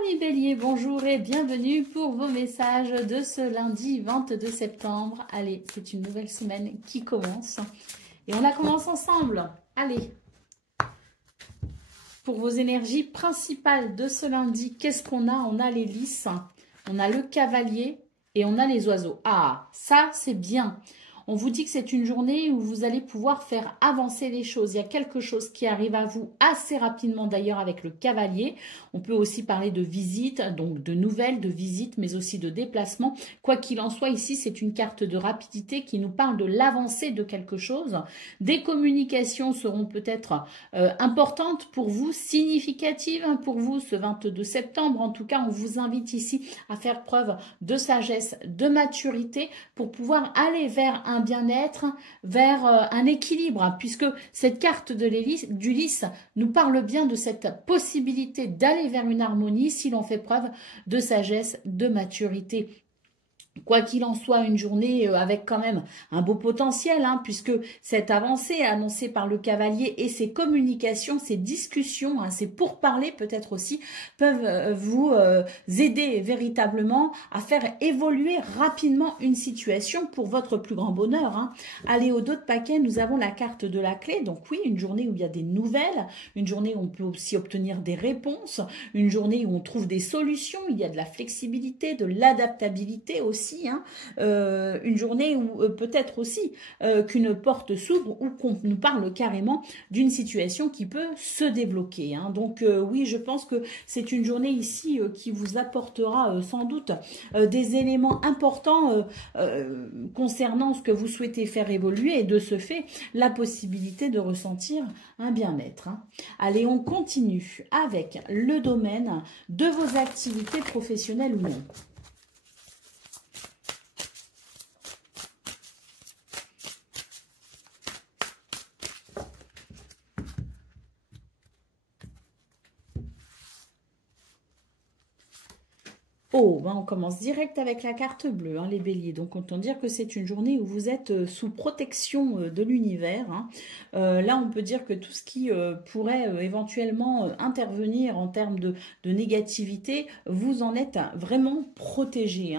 Amis Bélier, bonjour et bienvenue pour vos messages de ce lundi 22 septembre. Allez, c'est une nouvelle semaine qui commence et on la commence ensemble. Allez, pour vos énergies principales de ce lundi, qu'est-ce qu'on a? On a les lys, on a le cavalier et on a les oiseaux. Ah, ça c'est bien. On vous dit que c'est une journée où vous allez pouvoir faire avancer les choses. Il y a quelque chose qui arrive à vous assez rapidement d'ailleurs avec le cavalier. On peut aussi parler de visites, donc de nouvelles, de visites, mais aussi de déplacements. Quoi qu'il en soit, ici, c'est une carte de rapidité qui nous parle de l'avancée de quelque chose. Des communications seront peut-être importantes pour vous, significatives pour vous ce 22 septembre. En tout cas, on vous invite ici à faire preuve de sagesse, de maturité pour pouvoir aller vers un bien-être, vers un équilibre, puisque cette carte de du lys nous parle bien de cette possibilité d'aller vers une harmonie si l'on fait preuve de sagesse, de maturité. Quoi qu'il en soit, une journée avec quand même un beau potentiel, puisque cette avancée annoncée par le cavalier et ses communications, ces discussions, ces pourparlers peut-être aussi, peuvent vous aider véritablement à faire évoluer rapidement une situation pour votre plus grand bonheur. Allez, au dos de paquet, nous avons la carte de la clé. Donc oui, une journée où il y a des nouvelles, une journée où on peut aussi obtenir des réponses, une journée où on trouve des solutions, il y a de la flexibilité, de l'adaptabilité aussi. Une journée où peut-être aussi qu'une porte s'ouvre ou qu'on nous parle carrément d'une situation qui peut se débloquer. Donc oui, je pense que c'est une journée ici qui vous apportera sans doute des éléments importants concernant ce que vous souhaitez faire évoluer et de ce fait, la possibilité de ressentir un bien-être. Allez, on continue avec le domaine de vos activités professionnelles ou non. Oh, on commence direct avec la carte bleue, les béliers. Donc, autant dire que c'est une journée où vous êtes sous protection de l'univers. Là, on peut dire que tout ce qui pourrait éventuellement intervenir en termes de négativité, vous en êtes vraiment protégé.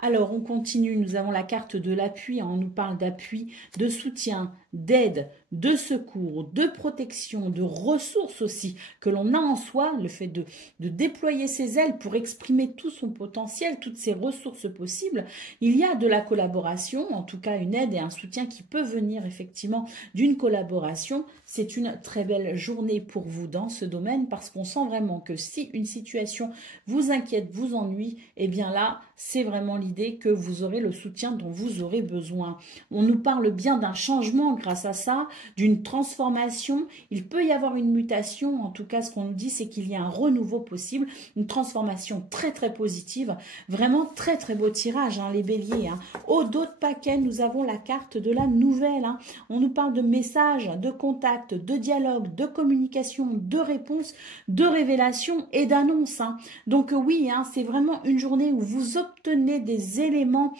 Alors, on continue. Nous avons la carte de l'appui. On nous parle d'appui, de soutien, d'aide, de secours, de protection, de ressources aussi que l'on a en soi, le fait de déployer ses ailes pour exprimer tout son potentiel, toutes ses ressources possibles. Il y a de la collaboration, en tout cas une aide et un soutien qui peut venir effectivement d'une collaboration. C'est une très belle journée pour vous dans ce domaine parce qu'on sent vraiment que si une situation vous inquiète, vous ennuie, eh bien là, c'est vraiment l'idée que vous aurez le soutien dont vous aurez besoin. On nous parle bien d'un changement grâce à ça, d'une transformation. Il peut y avoir une mutation. En tout cas, ce qu'on nous dit, c'est qu'il y a un renouveau possible, une transformation très très positive. Vraiment très très beau tirage, les béliers. Au dos de paquet, nous avons la carte de la nouvelle. On nous parle de messages, de contacts, de dialogue, de communication, de réponses, de révélations et d'annonces. Donc oui, c'est vraiment une journée où vous obtenez des éléments,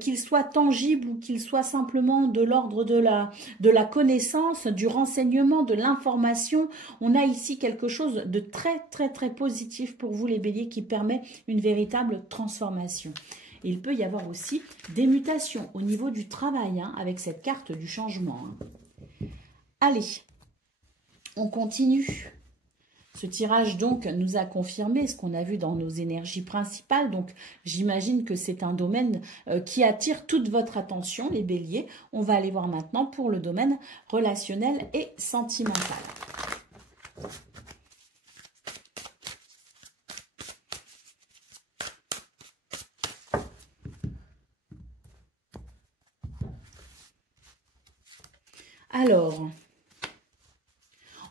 qu'ils soient tangibles ou qu'ils soient simplement de l'ordre de la connaissance, du renseignement, de l'information. On a ici quelque chose de très très très positif pour vous les béliers qui permet une véritable transformation. Et il peut y avoir aussi des mutations au niveau du travail avec cette carte du changement. Allez, on continue. Ce tirage donc nous a confirmé ce qu'on a vu dans nos énergies principales. Donc j'imagine que c'est un domaine qui attire toute votre attention les béliers. On va aller voir maintenant pour le domaine relationnel et sentimental. Alors,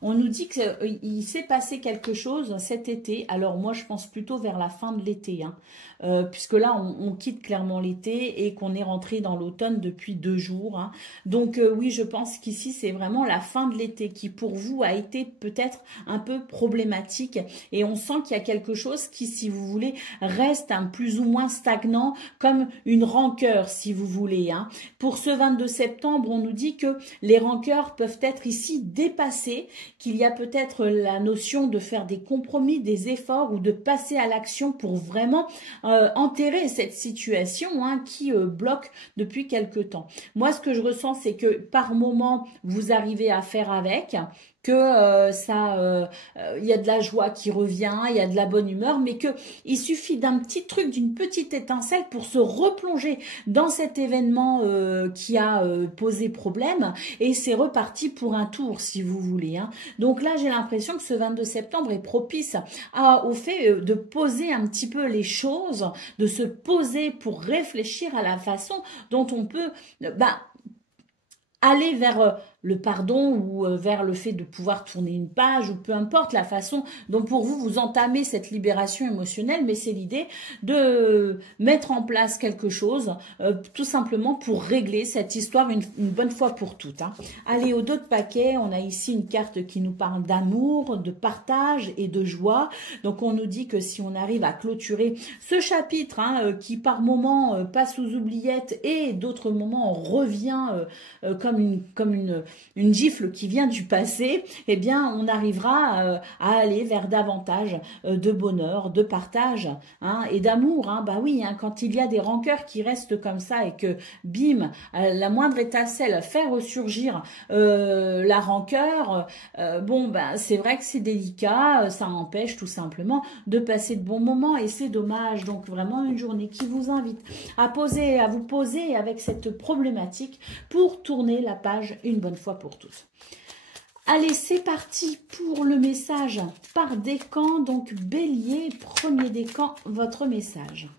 on nous dit qu'il s'est passé quelque chose cet été. Alors moi, je pense plutôt vers la fin de l'été, puisque là, on quitte clairement l'été et qu'on est rentré dans l'automne depuis 2 jours. Donc oui, je pense qu'ici, c'est vraiment la fin de l'été qui, pour vous, a été peut-être un peu problématique. Et on sent qu'il y a quelque chose qui, si vous voulez, reste plus ou moins stagnant, comme une rancœur, si vous voulez. Pour ce 22 septembre, on nous dit que les rancœurs peuvent être ici dépassées, qu'il y a peut-être la notion de faire des compromis, des efforts ou de passer à l'action pour vraiment enterrer cette situation hein, qui bloque depuis quelque temps. Moi, ce que je ressens, c'est que par moment, vous arrivez à faire avec, que il y a de la joie qui revient, il y a de la bonne humeur, mais que il suffit d'un petit truc, d'une petite étincelle pour se replonger dans cet événement qui a posé problème, et c'est reparti pour un tour, si vous voulez. Hein. Donc là, j'ai l'impression que ce 22 septembre est propice au fait de poser un petit peu les choses, de se poser pour réfléchir à la façon dont on peut aller vers le pardon ou vers le fait de pouvoir tourner une page ou peu importe la façon dont pour vous, vous entamez cette libération émotionnelle, mais c'est l'idée de mettre en place quelque chose tout simplement pour régler cette histoire une bonne fois pour toutes. Hein. Allez, au dos de paquet, on a ici une carte qui nous parle d'amour, de partage et de joie. Donc on nous dit que si on arrive à clôturer ce chapitre hein, qui par moments passe aux oubliettes et d'autres moments on revient comme une gifle qui vient du passé, eh bien, on arrivera à aller vers davantage de bonheur, de partage hein, et d'amour. Hein. Bah oui, hein, quand il y a des rancœurs qui restent comme ça et que, bim, la moindre étincelle fait ressurgir la rancœur, c'est vrai que c'est délicat, ça empêche tout simplement de passer de bons moments et c'est dommage. Donc, vraiment une journée qui vous invite à vous poser avec cette problématique pour tourner la page une bonne fois pour toutes. Allez, c'est parti pour le message par décan. Donc, Bélier, premier décan, votre message.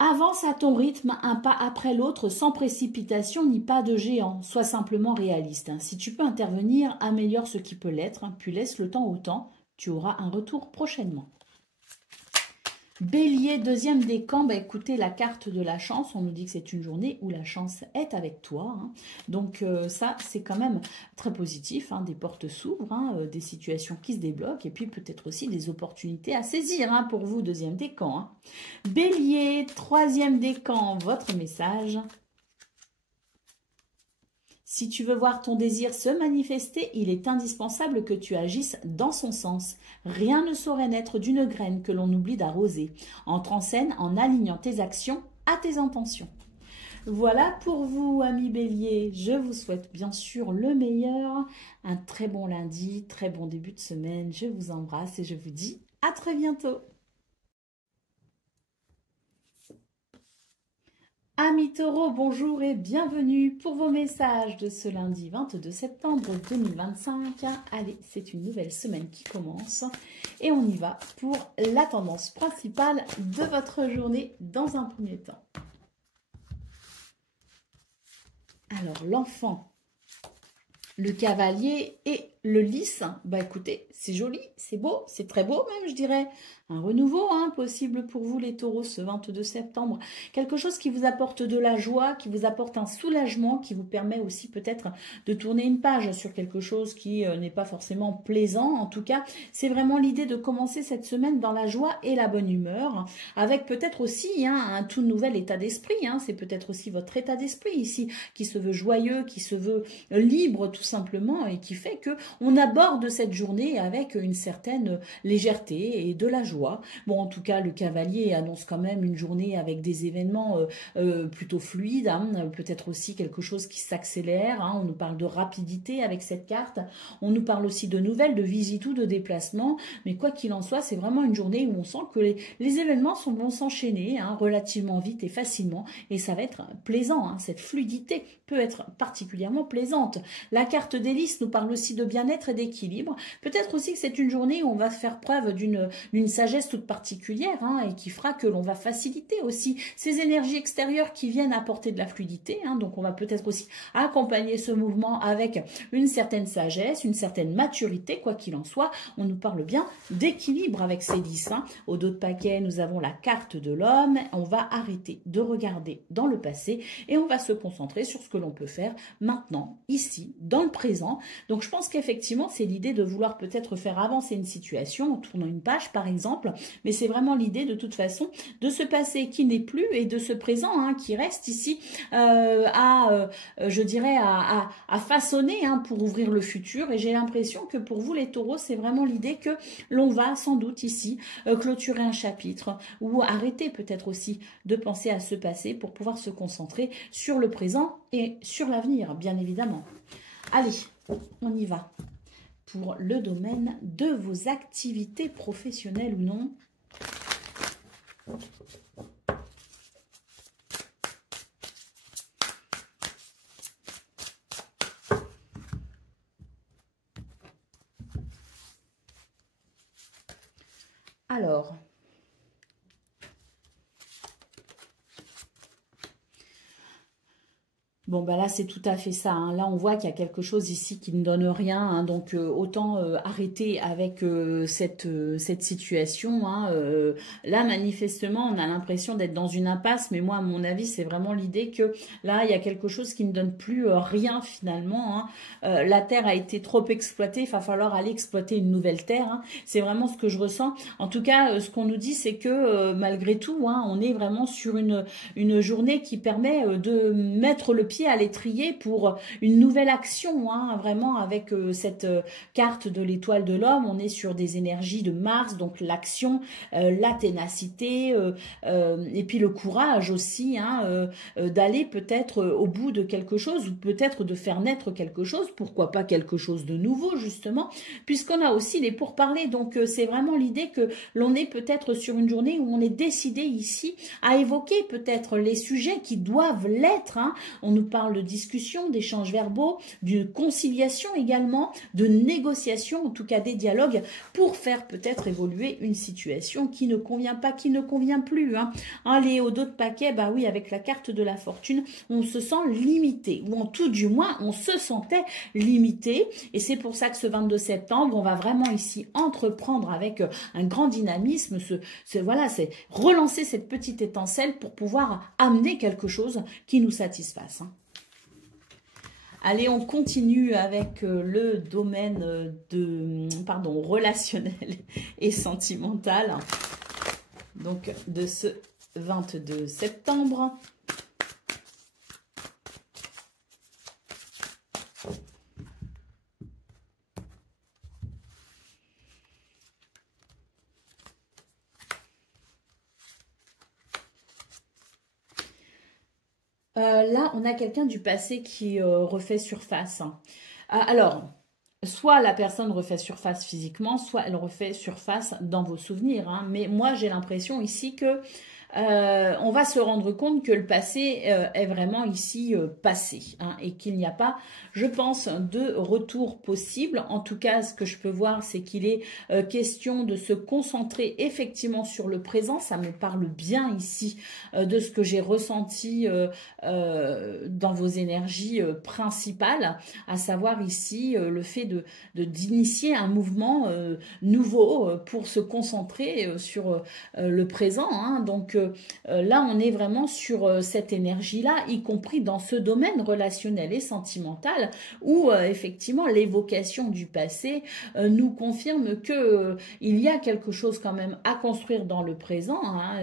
Avance à ton rythme, un pas après l'autre, sans précipitation ni pas de géant. Sois simplement réaliste. Si tu peux intervenir, améliore ce qui peut l'être, puis laisse le temps au temps. Tu auras un retour prochainement. Bélier, deuxième décan, écoutez la carte de la chance, on nous dit que c'est une journée où la chance est avec toi, hein. Donc ça c'est quand même très positif, hein. Des portes s'ouvrent, hein, des situations qui se débloquent et puis peut-être aussi des opportunités à saisir hein, pour vous, deuxième décan. Hein. Bélier, troisième décan, votre message. Si tu veux voir ton désir se manifester, il est indispensable que tu agisses dans son sens. Rien ne saurait naître d'une graine que l'on oublie d'arroser. Entre en scène en alignant tes actions à tes intentions. Voilà pour vous, amis Bélier. Je vous souhaite bien sûr le meilleur. Un très bon lundi, très bon début de semaine. Je vous embrasse et je vous dis à très bientôt. Amis Taureaux, bonjour et bienvenue pour vos messages de ce lundi 22 septembre 2025. Allez, c'est une nouvelle semaine qui commence et on y va pour la tendance principale de votre journée dans un premier temps. Alors, l'enfant, le cavalier et le lys, écoutez, c'est joli, c'est beau, c'est très beau même, je dirais. Un renouveau hein, possible pour vous les taureaux ce 22 septembre. Quelque chose qui vous apporte de la joie, qui vous apporte un soulagement, qui vous permet aussi peut-être de tourner une page sur quelque chose qui n'est pas forcément plaisant. En tout cas, c'est vraiment l'idée de commencer cette semaine dans la joie et la bonne humeur, avec peut-être aussi hein, un tout nouvel état d'esprit. Hein. C'est peut-être aussi votre état d'esprit ici qui se veut joyeux, qui se veut libre tout simplement et qui fait que on aborde cette journée avec une certaine légèreté et de la joie. Bon, en tout cas, le cavalier annonce quand même une journée avec des événements plutôt fluides, hein, peut-être aussi quelque chose qui s'accélère. Hein, on nous parle de rapidité avec cette carte. On nous parle aussi de nouvelles, de visites ou de déplacements. Mais quoi qu'il en soit, c'est vraiment une journée où on sent que les événements vont s'enchaîner hein, relativement vite et facilement. Et ça va être plaisant. Hein, cette fluidité peut être particulièrement plaisante. La carte des lys nous parle aussi de bien-être et d'équilibre. Peut-être aussi que c'est une journée où on va faire preuve d'une sagesse toute particulière hein, et qui fera que l'on va faciliter aussi ces énergies extérieures qui viennent apporter de la fluidité. Hein, donc on va peut-être aussi accompagner ce mouvement avec une certaine sagesse, une certaine maturité, quoi qu'il en soit. On nous parle bien d'équilibre avec ces lys. Hein. Au dos de paquet, nous avons la carte de l'homme. On va arrêter de regarder dans le passé et on va se concentrer sur ce que l'on peut faire maintenant, ici, dans le présent. Donc je pense qu'effectivement, c'est l'idée de vouloir peut-être faire avancer une situation en tournant une page, par exemple, exemple, mais c'est vraiment l'idée de toute façon de ce passé qui n'est plus et de ce présent hein, qui reste ici je dirais à façonner hein, pour ouvrir le futur. Et j'ai l'impression que pour vous les taureaux, c'est vraiment l'idée que l'on va sans doute ici clôturer un chapitre ou arrêter peut-être aussi de penser à ce passé pour pouvoir se concentrer sur le présent et sur l'avenir, bien évidemment. Allez, on y va pour le domaine de vos activités professionnelles ou non. Alors, bon, bah là, c'est tout à fait ça. Hein. Là, on voit qu'il y a quelque chose ici qui ne donne rien. Hein. Donc, autant arrêter avec cette situation. Hein. Là, manifestement, on a l'impression d'être dans une impasse. Mais moi, à mon avis, c'est vraiment l'idée que là, il y a quelque chose qui ne donne plus rien finalement. Hein. La terre a été trop exploitée. Il va falloir aller exploiter une nouvelle terre. Hein. C'est vraiment ce que je ressens. En tout cas, ce qu'on nous dit, c'est que malgré tout, hein, on est vraiment sur une journée qui permet de mettre le pied à l'étrier pour une nouvelle action, hein, vraiment avec cette carte de l'étoile de l'homme, on est sur des énergies de Mars, donc l'action, la ténacité, et puis le courage aussi, hein, d'aller peut-être au bout de quelque chose, ou peut-être de faire naître quelque chose, pourquoi pas quelque chose de nouveau justement, puisqu'on a aussi les pourparlers, donc c'est vraiment l'idée que l'on est peut-être sur une journée où on est décidé ici à évoquer peut-être les sujets qui doivent l'être, hein. On nous parle de discussion, d'échanges verbaux, de conciliation également, de négociation, en tout cas des dialogues, pour faire peut-être évoluer une situation qui ne convient pas, qui ne convient plus. Hein. Allez, au dos de paquet, bah oui, avec la carte de la fortune, on se sent limité, ou en tout du moins, on se sentait limité, et c'est pour ça que ce 22 septembre, on va vraiment ici entreprendre avec un grand dynamisme, voilà, c'est relancer cette petite étincelle pour pouvoir amener quelque chose qui nous satisfasse. Hein. Allez, on continue avec le domaine relationnel et sentimental. Donc, de ce 22 septembre. Là, on a quelqu'un du passé qui refait surface. Alors, soit la personne refait surface physiquement, soit elle refait surface dans vos souvenirs. Hein. Mais moi, j'ai l'impression ici que on va se rendre compte que le passé est vraiment ici passé hein, et qu'il n'y a pas, je pense, de retour possible. En tout cas, ce que je peux voir, c'est qu'il est question de se concentrer effectivement sur le présent. Ça me parle bien ici de ce que j'ai ressenti dans vos énergies principales, à savoir ici le fait d'initier un mouvement nouveau pour se concentrer sur le présent. Hein. Donc, là, on est vraiment sur cette énergie-là, y compris dans ce domaine relationnel et sentimental, où effectivement l'évocation du passé nous confirme que il y a quelque chose quand même à construire dans le présent. Hein.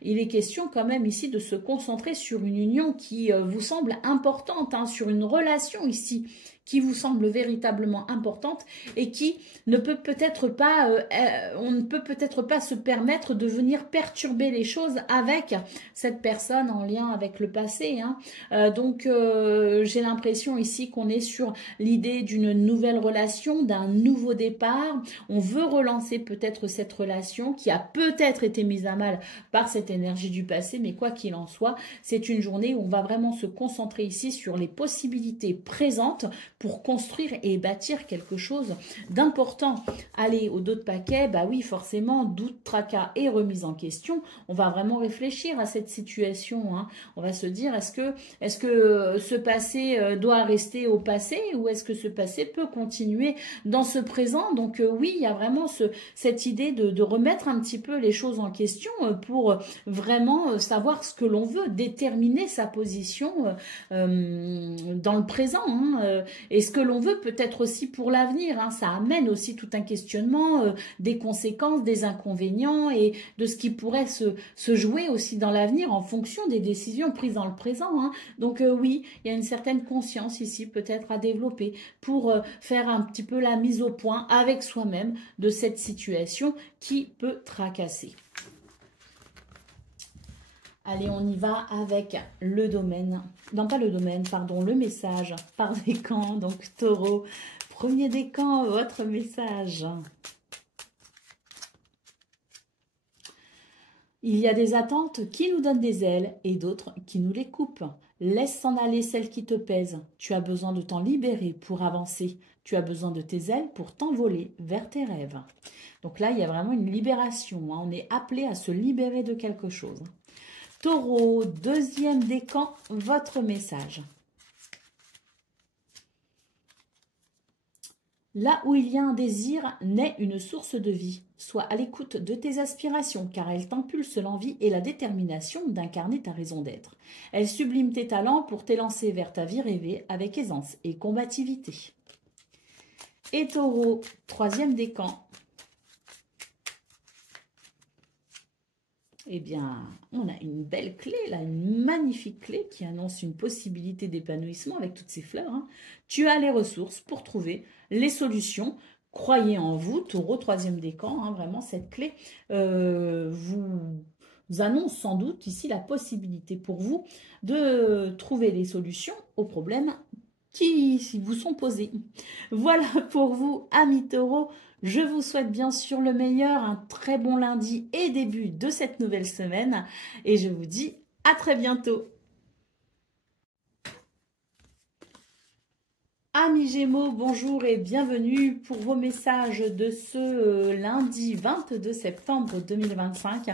Il est question quand même ici de se concentrer sur une union qui vous semble importante, hein, sur une relation ici qui vous semble véritablement importante et qui ne peut peut-être pas, on ne peut peut-être pas se permettre de venir perturber les choses avec cette personne en lien avec le passé. Hein. Donc, j'ai l'impression ici qu'on est sur l'idée d'une nouvelle relation, d'un nouveau départ. On veut relancer peut-être cette relation qui a peut-être été mise à mal par cette énergie du passé, mais quoi qu'il en soit, c'est une journée où on va vraiment se concentrer ici sur les possibilités présentes pour construire et bâtir quelque chose d'important. Allez, au dos de paquet, bah oui, forcément, doute, tracas et remise en question. On va vraiment réfléchir à cette situation. Hein. On va se dire, est-ce que ce passé doit rester au passé ou est-ce que ce passé peut continuer dans ce présent? Donc oui, il y a vraiment cette idée de remettre un petit peu les choses en question pour vraiment savoir ce que l'on veut, déterminer sa position dans le présent. Hein. Et ce que l'on veut peut-être aussi pour l'avenir, hein, ça amène aussi tout un questionnement des conséquences, des inconvénients et de ce qui pourrait se jouer aussi dans l'avenir en fonction des décisions prises dans le présent. Hein. Donc oui, il y a une certaine conscience ici peut-être à développer pour faire un petit peu la mise au point avec soi-même de cette situation qui peut tracasser. Allez, on y va avec le domaine. Non, pas le domaine, pardon, le message par décan. Donc, Taureau, premier décan, votre message. Il y a des attentes qui nous donnent des ailes et d'autres qui nous les coupent. Laisse s'en aller celles qui te pèsent. Tu as besoin de t'en libérer pour avancer. Tu as besoin de tes ailes pour t'envoler vers tes rêves. Donc là, il y a vraiment une libération. Hein. On est appelé à se libérer de quelque chose. Taureau, deuxième décan, votre message. Là où il y a un désir, naît une source de vie. Sois à l'écoute de tes aspirations, car elles t'impulsent l'envie et la détermination d'incarner ta raison d'être. Elles subliment tes talents pour t'élancer vers ta vie rêvée avec aisance et combativité. Et Taureau, troisième décan. Eh bien, on a une belle clé, là, une magnifique clé qui annonce une possibilité d'épanouissement avec toutes ces fleurs. Hein. Tu as les ressources pour trouver les solutions. Croyez en vous, Taureau, troisième décan, hein, vraiment cette clé vous annonce sans doute ici la possibilité pour vous de trouver les solutions aux problèmes qui vous sont posés. Voilà pour vous, amis Taureau. Je vous souhaite bien sûr le meilleur, un très bon lundi et début de cette nouvelle semaine. Et je vous dis à très bientôt. Amis Gémeaux, bonjour et bienvenue pour vos messages de ce lundi 22 septembre 2025.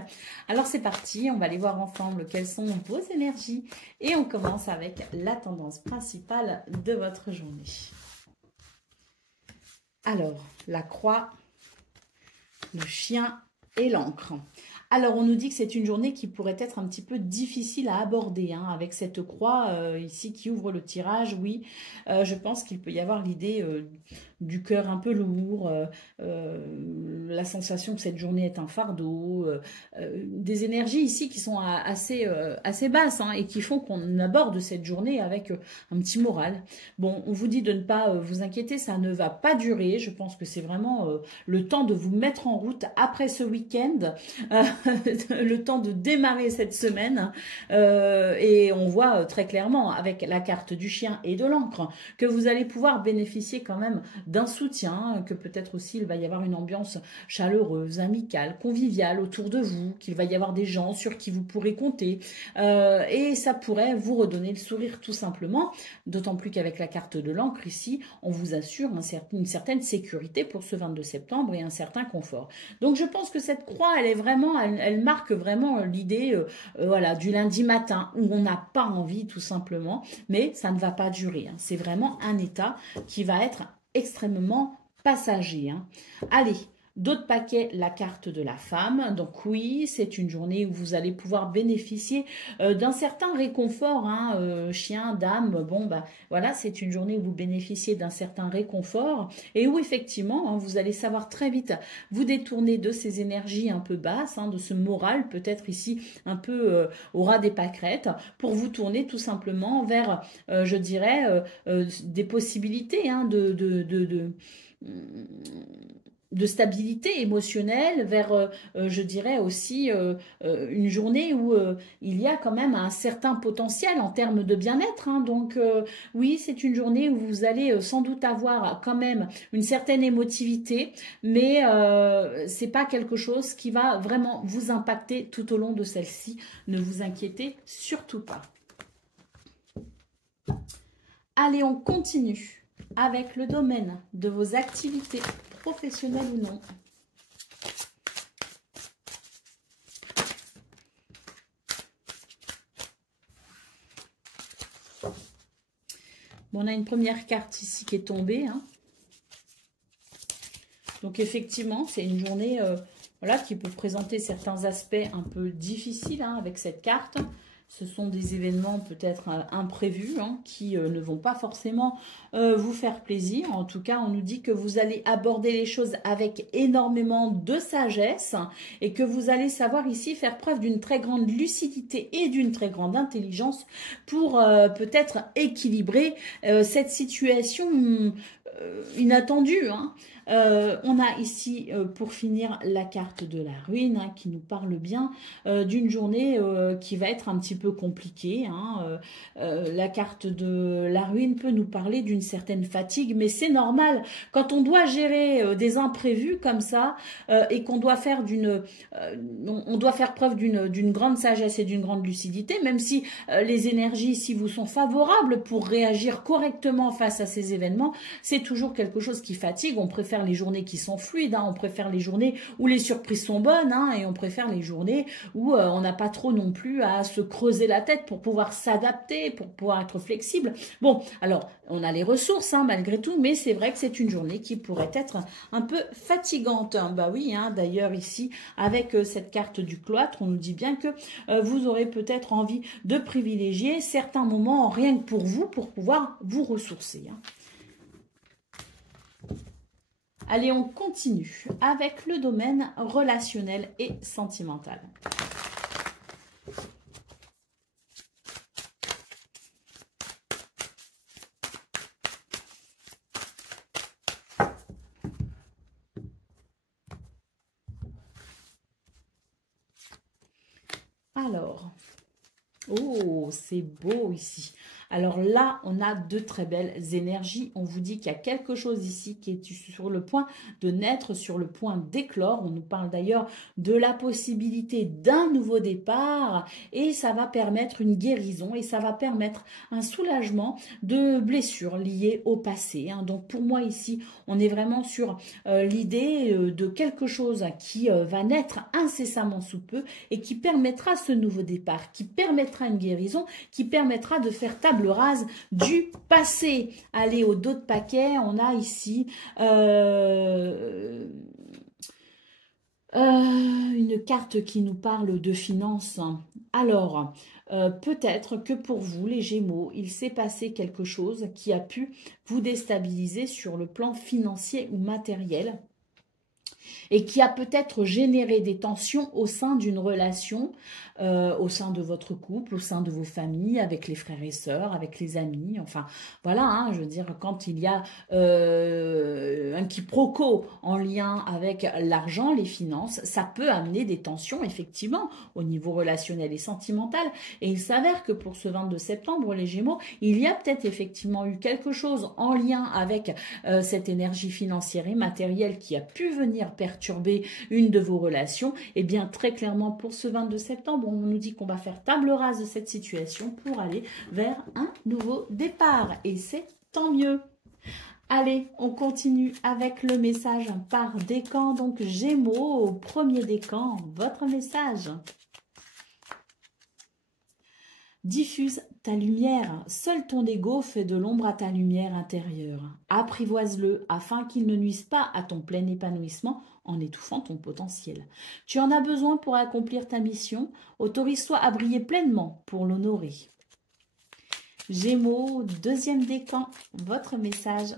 Alors c'est parti, on va aller voir ensemble quelles sont vos énergies. Et on commence avec la tendance principale de votre journée. Alors, la croix, le chien et l'encre. Alors, on nous dit que c'est une journée qui pourrait être un petit peu difficile à aborder, hein, avec cette croix ici qui ouvre le tirage. Oui, je pense qu'il peut y avoir l'idée du cœur un peu lourd, la sensation que cette journée est un fardeau, des énergies ici qui sont assez basses, hein, et qui font qu'on aborde cette journée avec un petit moral. Bon, on vous dit de ne pas vous inquiéter, ça ne va pas durer. Je pense que c'est vraiment le temps de vous mettre en route après ce week-end, le temps de démarrer cette semaine. Et on voit très clairement avec la carte du chien et de l'encre que vous allez pouvoir bénéficier quand même d'un soutien, que peut-être aussi il va y avoir une ambiance chaleureuse, amicale, conviviale autour de vous, qu'il va y avoir des gens sur qui vous pourrez compter, et ça pourrait vous redonner le sourire tout simplement, d'autant plus qu'avec la carte de l'encre ici, on vous assure une certaine sécurité pour ce 22 septembre et un certain confort. Donc je pense que cette croix, elle marque vraiment l'idée voilà, du lundi matin où on n'a pas envie tout simplement, mais ça ne va pas durer, hein. C'est vraiment un état qui va être extrêmement passager. Hein. Allez, d'autres paquets, la carte de la femme. Donc oui, c'est une journée où vous allez pouvoir bénéficier d'un certain réconfort. Hein, chien, dame, bon, bah voilà, c'est une journée où vous bénéficiez d'un certain réconfort et où effectivement, hein, vous allez savoir très vite vous détourner de ces énergies un peu basses, hein, de ce moral peut-être ici un peu au ras des pâquerettes, pour vous tourner tout simplement vers, je dirais, des possibilités, hein, de stabilité émotionnelle, vers, je dirais aussi, une journée où il y a quand même un certain potentiel en termes de bien-être. Hein. Donc oui, c'est une journée où vous allez sans doute avoir quand même une certaine émotivité, mais c'est pas quelque chose qui va vraiment vous impacter tout au long de celle-ci. Ne vous inquiétez surtout pas. Allez, on continue avec le domaine de vos activités professionnelles ou non. Bon, on a une première carte ici qui est tombée. Hein. Donc effectivement, c'est une journée voilà, qui peut présenter certains aspects un peu difficiles, hein, avec cette carte. Ce sont des événements peut-être imprévus hein, qui ne vont pas forcément vous faire plaisir. En tout cas, on nous dit que vous allez aborder les choses avec énormément de sagesse et que vous allez savoir ici faire preuve d'une très grande lucidité et d'une très grande intelligence pour peut-être équilibrer cette situation inattendue. Hein. On a ici, pour finir, la carte de la ruine hein, qui nous parle bien d'une journée qui va être un petit peu compliquée. Hein. La carte de la ruine peut nous parler d'une certaine fatigue, mais c'est normal. Quand on doit gérer des imprévus comme ça et qu'on doit faire on doit faire preuve d'une grande sagesse et d'une grande lucidité, même si les énergies ici vous sont favorables pour réagir correctement face à ces événements, c'est toujours quelque chose qui fatigue. On préfère les journées qui sont fluides, hein, on préfère les journées où les surprises sont bonnes hein, et on préfère les journées où on n'a pas trop non plus à se creuser la tête pour pouvoir s'adapter, pour pouvoir être flexible. Bon, alors on a les ressources hein, malgré tout, mais c'est vrai que c'est une journée qui pourrait être un peu fatigante. Bah oui, hein, d'ailleurs ici avec cette carte du cloître, on nous dit bien que vous aurez peut-être envie de privilégier certains moments rien que pour vous, pour pouvoir vous ressourcer. Hein. Allez, on continue avec le domaine relationnel et sentimental. Alors, oh, c'est beau ici. Alors là, on a de très belles énergies. On vous dit qu'il y a quelque chose ici qui est sur le point de naître, sur le point d'éclore. On nous parle d'ailleurs de la possibilité d'un nouveau départ et ça va permettre une guérison et ça va permettre un soulagement de blessures liées au passé. Hein. Donc pour moi ici, on est vraiment sur l'idée de quelque chose qui va naître incessamment sous peu et qui permettra ce nouveau départ, qui permettra une guérison, qui permettra de faire table rase du passé. Allez, au dos de paquet, on a ici une carte qui nous parle de finances. Alors, peut-être que pour vous, les Gémeaux, il s'est passé quelque chose qui a pu vous déstabiliser sur le plan financier ou matériel et qui a peut-être généré des tensions au sein d'une relation, au sein de votre couple, au sein de vos familles, avec les frères et sœurs, avec les amis, enfin voilà, hein, je veux dire, quand il y a un quiproquo en lien avec l'argent, les finances, ça peut amener des tensions effectivement au niveau relationnel et sentimental, et il s'avère que pour ce 22 septembre, les Gémeaux, il y a peut-être effectivement eu quelque chose en lien avec cette énergie financière et matérielle qui a pu venir perturber une de vos relations. Et bien très clairement pour ce 22 septembre, on nous dit qu'on va faire table rase de cette situation pour aller vers un nouveau départ. Et c'est tant mieux. Allez, on continue avec le message par décan. Donc Gémeaux, au premier décan, votre message. Diffuse ta lumière, seul ton ego fait de l'ombre à ta lumière intérieure. Apprivoise-le afin qu'il ne nuise pas à ton plein épanouissement en étouffant ton potentiel. Tu en as besoin pour accomplir ta mission, autorise-toi à briller pleinement pour l'honorer. Gémeaux, deuxième décan, votre message.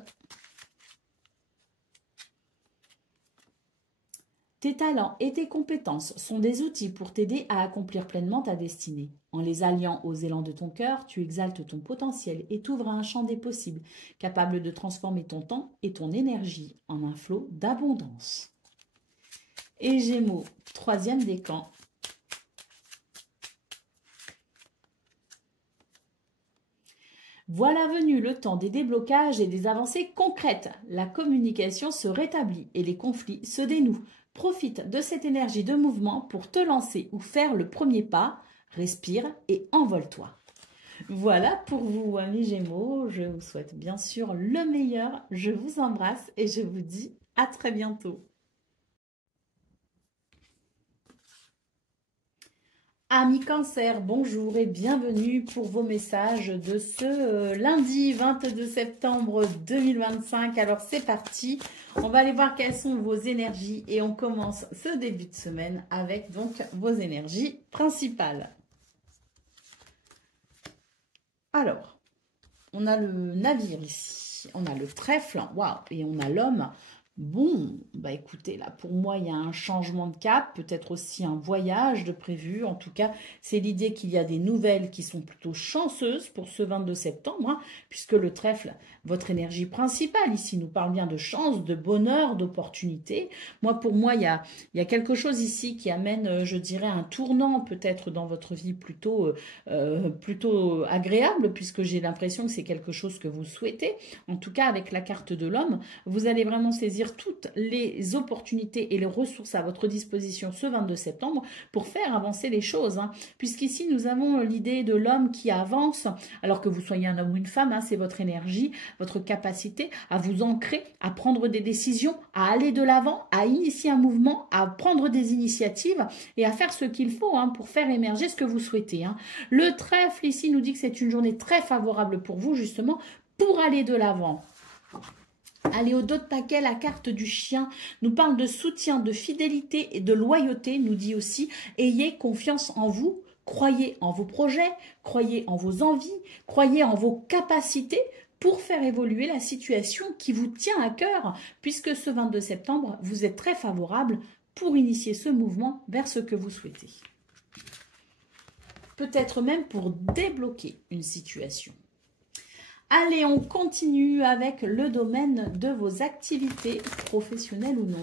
Tes talents et tes compétences sont des outils pour t'aider à accomplir pleinement ta destinée. En les alliant aux élans de ton cœur, tu exaltes ton potentiel et t'ouvres à un champ des possibles, capable de transformer ton temps et ton énergie en un flot d'abondance. Et Gémeaux, troisième décan. Voilà venu le temps des déblocages et des avancées concrètes. La communication se rétablit et les conflits se dénouent. Profite de cette énergie de mouvement pour te lancer ou faire le premier pas. Respire et envole-toi. Voilà pour vous, amis Gémeaux. Je vous souhaite bien sûr le meilleur. Je vous embrasse et je vous dis à très bientôt. Amis Cancer, bonjour et bienvenue pour vos messages de ce lundi 22 septembre 2025. Alors c'est parti, on va aller voir quelles sont vos énergies et on commence ce début de semaine avec donc vos énergies principales. Alors, on a le navire ici, on a le trèfle, waouh, et on a l'homme. Bon, bah écoutez, là, pour moi, il y a un changement de cap, peut-être aussi un voyage de prévu. En tout cas, c'est l'idée qu'il y a des nouvelles qui sont plutôt chanceuses pour ce 22 septembre, hein, puisque le trèfle, votre énergie principale ici, nous parle bien de chance, de bonheur, d'opportunité. Pour moi, il y a quelque chose ici qui amène, je dirais, un tournant peut-être dans votre vie plutôt agréable, puisque j'ai l'impression que c'est quelque chose que vous souhaitez. En tout cas, avec la carte de l'homme, vous allez vraiment saisir toutes les opportunités et les ressources à votre disposition ce 22 septembre pour faire avancer les choses. Hein. Puisqu'ici, nous avons l'idée de l'homme qui avance, alors que vous soyez un homme ou une femme, hein, c'est votre énergie, votre capacité à vous ancrer, à prendre des décisions, à aller de l'avant, à initier un mouvement, à prendre des initiatives et à faire ce qu'il faut hein, pour faire émerger ce que vous souhaitez. Hein. Le trèfle ici nous dit que c'est une journée très favorable pour vous, justement, pour aller de l'avant. Allez, au dos de paquet, la carte du chien nous parle de soutien, de fidélité et de loyauté, nous dit aussi « Ayez confiance en vous, croyez en vos projets, croyez en vos envies, croyez en vos capacités pour faire évoluer la situation qui vous tient à cœur, puisque ce 22 septembre, vous êtes très favorable pour initier ce mouvement vers ce que vous souhaitez. Peut-être même pour débloquer une situation. Allez, on continue avec le domaine de vos activités professionnelles ou non.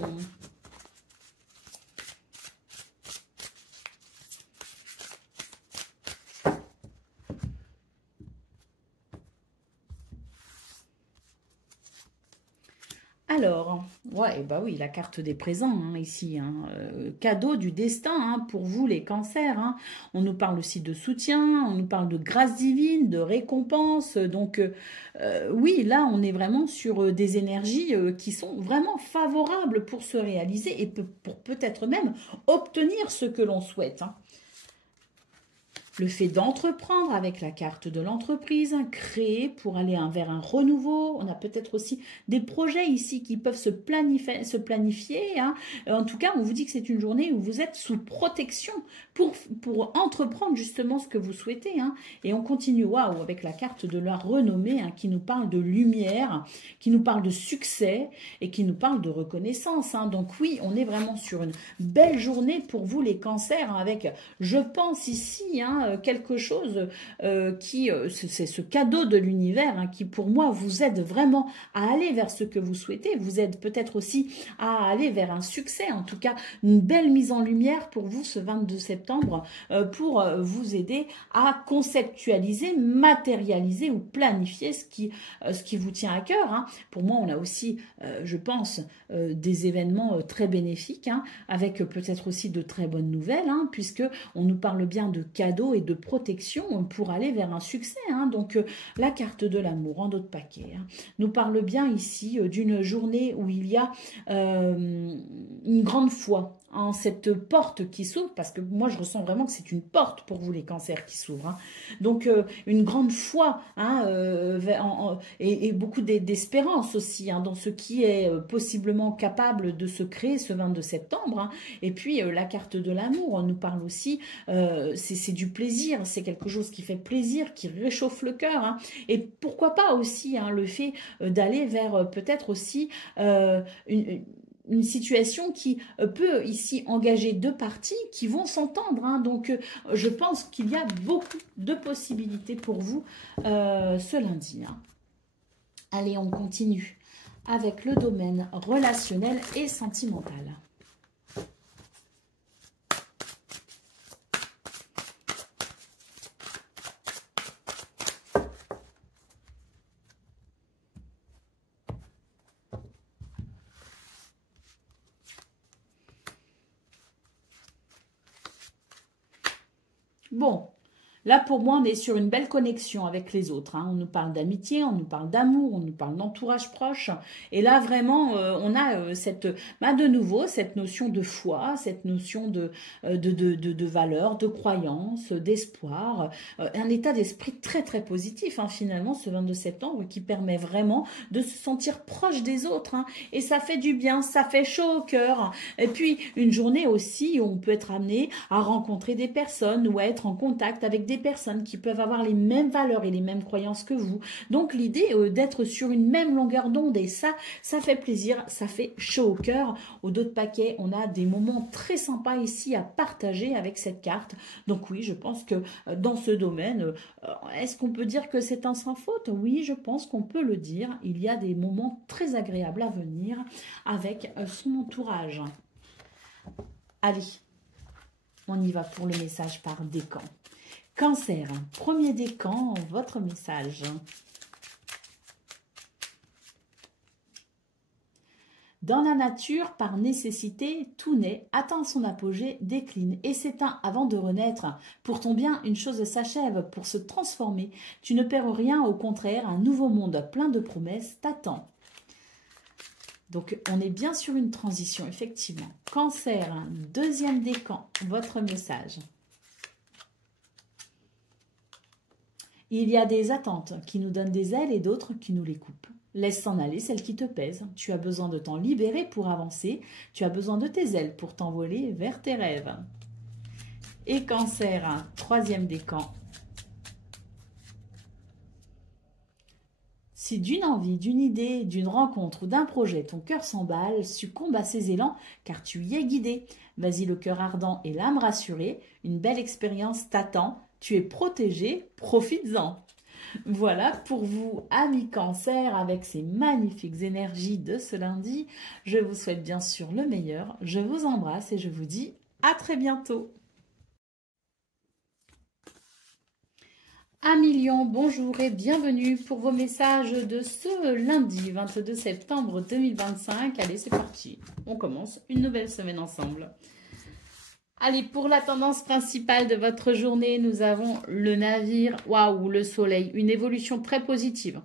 Alors, ouais, bah oui, la carte des présents hein, ici, hein, cadeau du destin hein, pour vous les cancers. Hein. On nous parle aussi de soutien, on nous parle de grâce divine, de récompense. Donc oui, là on est vraiment sur des énergies qui sont vraiment favorables pour se réaliser et pour peut-être même obtenir ce que l'on souhaite. Hein. Le fait d'entreprendre avec la carte de l'entreprise, créer pour aller vers un renouveau. On a peut-être aussi des projets ici qui peuvent se planifier. Hein. En tout cas, on vous dit que c'est une journée où vous êtes sous protection pour entreprendre justement ce que vous souhaitez. Hein. Et on continue, waouh, avec la carte de la renommée hein, qui nous parle de lumière, qui nous parle de succès et qui nous parle de reconnaissance. Hein. Donc oui, on est vraiment sur une belle journée pour vous les cancers hein, avec, je pense ici, hein, quelque chose c'est ce cadeau de l'univers hein, qui pour moi vous aide vraiment à aller vers ce que vous souhaitez, vous aide peut-être aussi à aller vers un succès, en tout cas une belle mise en lumière pour vous ce 22 septembre pour vous aider à conceptualiser, matérialiser ou planifier ce qui vous tient à cœur. Hein. Pour moi on a aussi je pense des événements très bénéfiques hein, avec peut-être aussi de très bonnes nouvelles hein, puisque on nous parle bien de cadeaux et de protection pour aller vers un succès. Hein. Donc, la carte de l'amour en d'autres paquets hein, nous parle bien ici d'une journée où il y a une grande foi en cette porte qui s'ouvre, parce que moi je ressens vraiment que c'est une porte pour vous les cancers qui s'ouvre. Hein. Donc une grande foi hein, et beaucoup d'espérance aussi hein, dans ce qui est possiblement capable de se créer ce 22 septembre. Hein. Et puis la carte de l'amour, on nous parle aussi, c'est du plaisir, c'est quelque chose qui fait plaisir, qui réchauffe le cœur. Hein. Et pourquoi pas aussi hein, le fait d'aller vers peut-être aussi une situation qui peut ici engager deux parties qui vont s'entendre. Hein. Donc, je pense qu'il y a beaucoup de possibilités pour vous ce lundi. Hein. Allez, on continue avec le domaine relationnel et sentimental. Bon, là pour moi on est sur une belle connexion avec les autres. Hein. On nous parle d'amitié, on nous parle d'amour, on nous parle d'entourage proche. Et là vraiment on a de nouveau cette notion de foi, cette notion de valeur, de croyance, d'espoir. Un état d'esprit très très positif hein, finalement ce 22 septembre qui permet vraiment de se sentir proche des autres. Hein. Et ça fait du bien, ça fait chaud au cœur. Et puis une journée aussi où on peut être amené à rencontrer des personnes ou à être en contact avec des des personnes qui peuvent avoir les mêmes valeurs et les mêmes croyances que vous. Donc l'idée d'être sur une même longueur d'onde, et ça fait plaisir, ça fait chaud au cœur. Au dos de paquet, on a des moments très sympas ici à partager avec cette carte. Donc oui, je pense que dans ce domaine, est-ce qu'on peut dire que c'est un sans faute? Oui, je pense qu'on peut le dire. Il y a des moments très agréables à venir avec son entourage. Allez, on y va pour le message par décan. Cancer, premier décan, votre message. Dans la nature, par nécessité, tout naît, atteint son apogée, décline et s'éteint avant de renaître. Pour ton bien, une chose s'achève, pour se transformer. Tu ne perds rien, au contraire, un nouveau monde plein de promesses t'attend. Donc, on est bien sur une transition, effectivement. Cancer, deuxième décan, votre message. Il y a des attentes qui nous donnent des ailes et d'autres qui nous les coupent. Laisse s'en aller celles qui te pèsent. Tu as besoin de t'en libérer pour avancer. Tu as besoin de tes ailes pour t'envoler vers tes rêves. Et Cancer, troisième décan. Si d'une envie, d'une idée, d'une rencontre ou d'un projet, ton cœur s'emballe, succombe à ses élans, car tu y es guidé. Vas-y le cœur ardent et l'âme rassurée, une belle expérience t'attend. Tu es protégé, profites-en. Voilà pour vous, amis Cancer, avec ces magnifiques énergies de ce lundi. Je vous souhaite bien sûr le meilleur. Je vous embrasse et je vous dis à très bientôt. Amis Lion, bonjour et bienvenue pour vos messages de ce lundi 22 septembre 2025. Allez, c'est parti. On commence une nouvelle semaine ensemble. Allez, pour la tendance principale de votre journée, nous avons le navire, waouh, le soleil, une évolution très positive.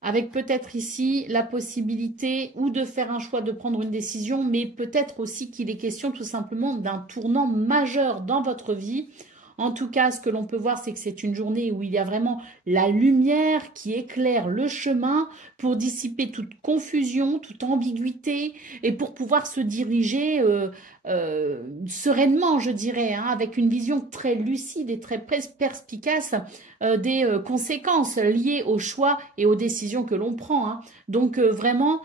Avec peut-être ici la possibilité ou de faire un choix, de prendre une décision, mais peut-être aussi qu'il est question tout simplement d'un tournant majeur dans votre vie. En tout cas, ce que l'on peut voir, c'est que c'est une journée où il y a vraiment la lumière qui éclaire le chemin pour dissiper toute confusion, toute ambiguïté et pour pouvoir se diriger sereinement, je dirais, hein, avec une vision très lucide et très perspicace des conséquences liées aux choix et aux décisions que l'on prend. Hein. Donc vraiment,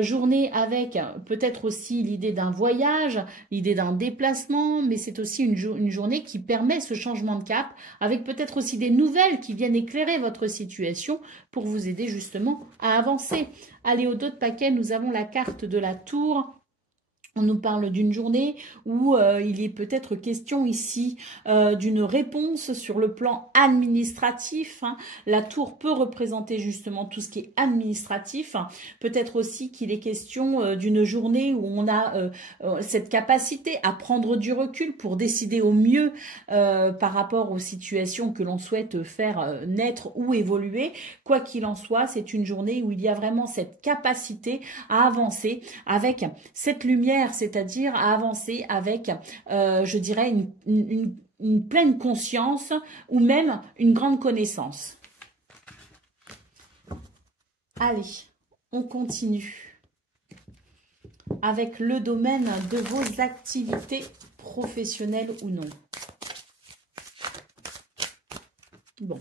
journée avec peut-être aussi l'idée d'un voyage, l'idée d'un déplacement, mais c'est aussi une journée qui permet ce changement de cap, avec peut-être aussi des nouvelles qui viennent éclairer votre situation pour vous aider justement à avancer. Allez, au dos de paquet, nous avons la carte de la tour. On nous parle d'une journée où il est peut-être question ici d'une réponse sur le plan administratif. Hein. La tour peut représenter justement tout ce qui est administratif. Hein. Peut-être aussi qu'il est question d'une journée où on a cette capacité à prendre du recul pour décider au mieux par rapport aux situations que l'on souhaite faire naître ou évoluer. Quoi qu'il en soit, c'est une journée où il y a vraiment cette capacité à avancer avec cette lumière, c'est-à-dire à avancer avec, je dirais, une pleine conscience ou même une grande connaissance. Allez, on continue avec le domaine de vos activités professionnelles ou non. Bon.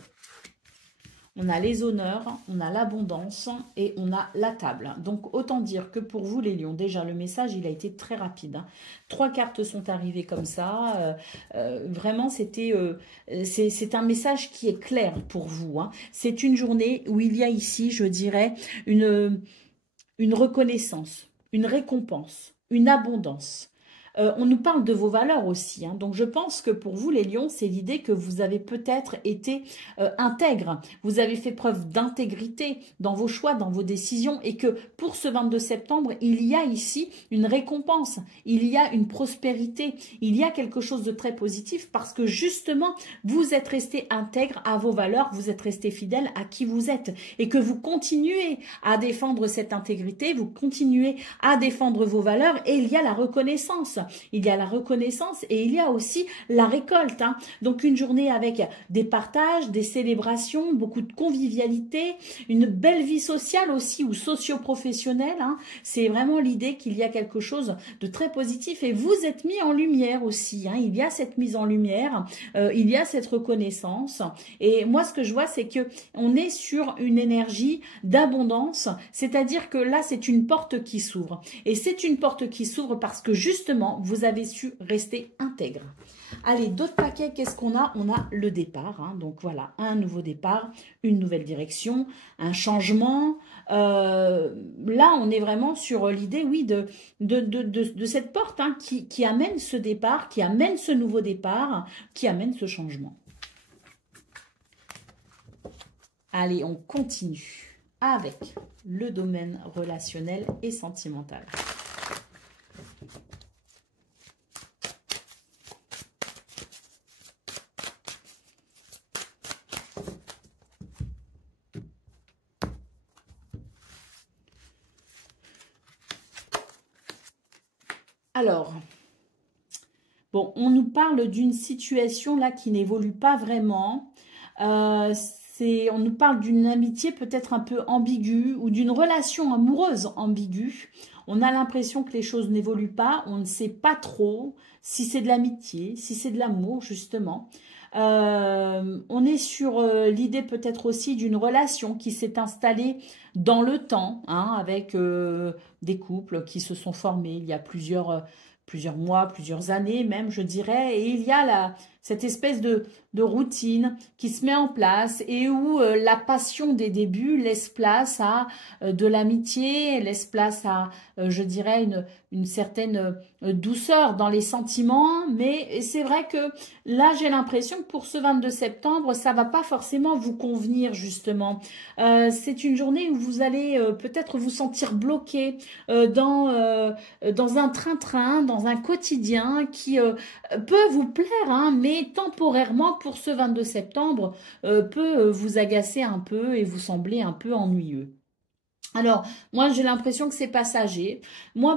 On a les honneurs, on a l'abondance et on a la table. Donc, autant dire que pour vous, les lions, déjà, le message, il a été très rapide. Hein. 3 cartes sont arrivées comme ça. Vraiment, c'est un message qui est clair pour vous. Hein. C'est une journée où il y a ici, je dirais, une reconnaissance, une récompense, une abondance. On nous parle de vos valeurs aussi, hein. Donc je pense que pour vous les lions, c'est l'idée que vous avez peut-être été intègre, vous avez fait preuve d'intégrité dans vos choix, dans vos décisions et que pour ce 22 septembre, il y a ici une récompense, il y a une prospérité, il y a quelque chose de très positif parce que justement, vous êtes resté intègre à vos valeurs, vous êtes resté fidèle à qui vous êtes et que vous continuez à défendre cette intégrité, vous continuez à défendre vos valeurs et il y a la reconnaissance. il y a la reconnaissance et il y a aussi la récolte. Hein. Donc une journée avec des partages, des célébrations, beaucoup de convivialité, une belle vie sociale aussi ou socio-professionnelle. Hein. C'est vraiment l'idée qu'il y a quelque chose de très positif et vous êtes mis en lumière aussi. Hein. Il y a cette mise en lumière, il y a cette reconnaissance. Et moi, ce que je vois, c'est que on est sur une énergie d'abondance, c'est-à-dire que là, c'est une porte qui s'ouvre. Et c'est une porte qui s'ouvre parce que justement, vous avez su rester intègre. Allez, d'autres paquets, qu'est-ce qu'on a? On a le départ, hein, donc voilà, un nouveau départ, une nouvelle direction, un changement. Là, on est vraiment sur l'idée, oui, de cette porte hein, qui amène ce départ, qui amène ce nouveau départ, qui amène ce changement. Allez, on continue avec le domaine relationnel et sentimental. Alors, bon, on nous parle d'une situation là qui n'évolue pas vraiment. On nous parle d'une amitié peut-être un peu ambiguë ou d'une relation amoureuse ambiguë. On a l'impression que les choses n'évoluent pas. On ne sait pas trop si c'est de l'amitié, si c'est de l'amour justement. On est sur l'idée peut-être aussi d'une relation qui s'est installée dans le temps, hein, avec des couples qui se sont formés il y a plusieurs mois, plusieurs années même, je dirais. Et il y a cette espèce de routine qui se met en place et où la passion des débuts laisse place à de l'amitié, laisse place à, je dirais, une certaine douceur dans les sentiments. Mais c'est vrai que là, j'ai l'impression que pour ce 22 septembre, ça va pas forcément vous convenir, justement. C'est une journée où vous allez peut-être vous sentir bloqué dans un train-train, dans un quotidien qui peut vous plaire, hein, mais temporairement, pour ce 22 septembre, peut vous agacer un peu et vous sembler un peu ennuyeux. Alors, moi, j'ai l'impression que c'est passager.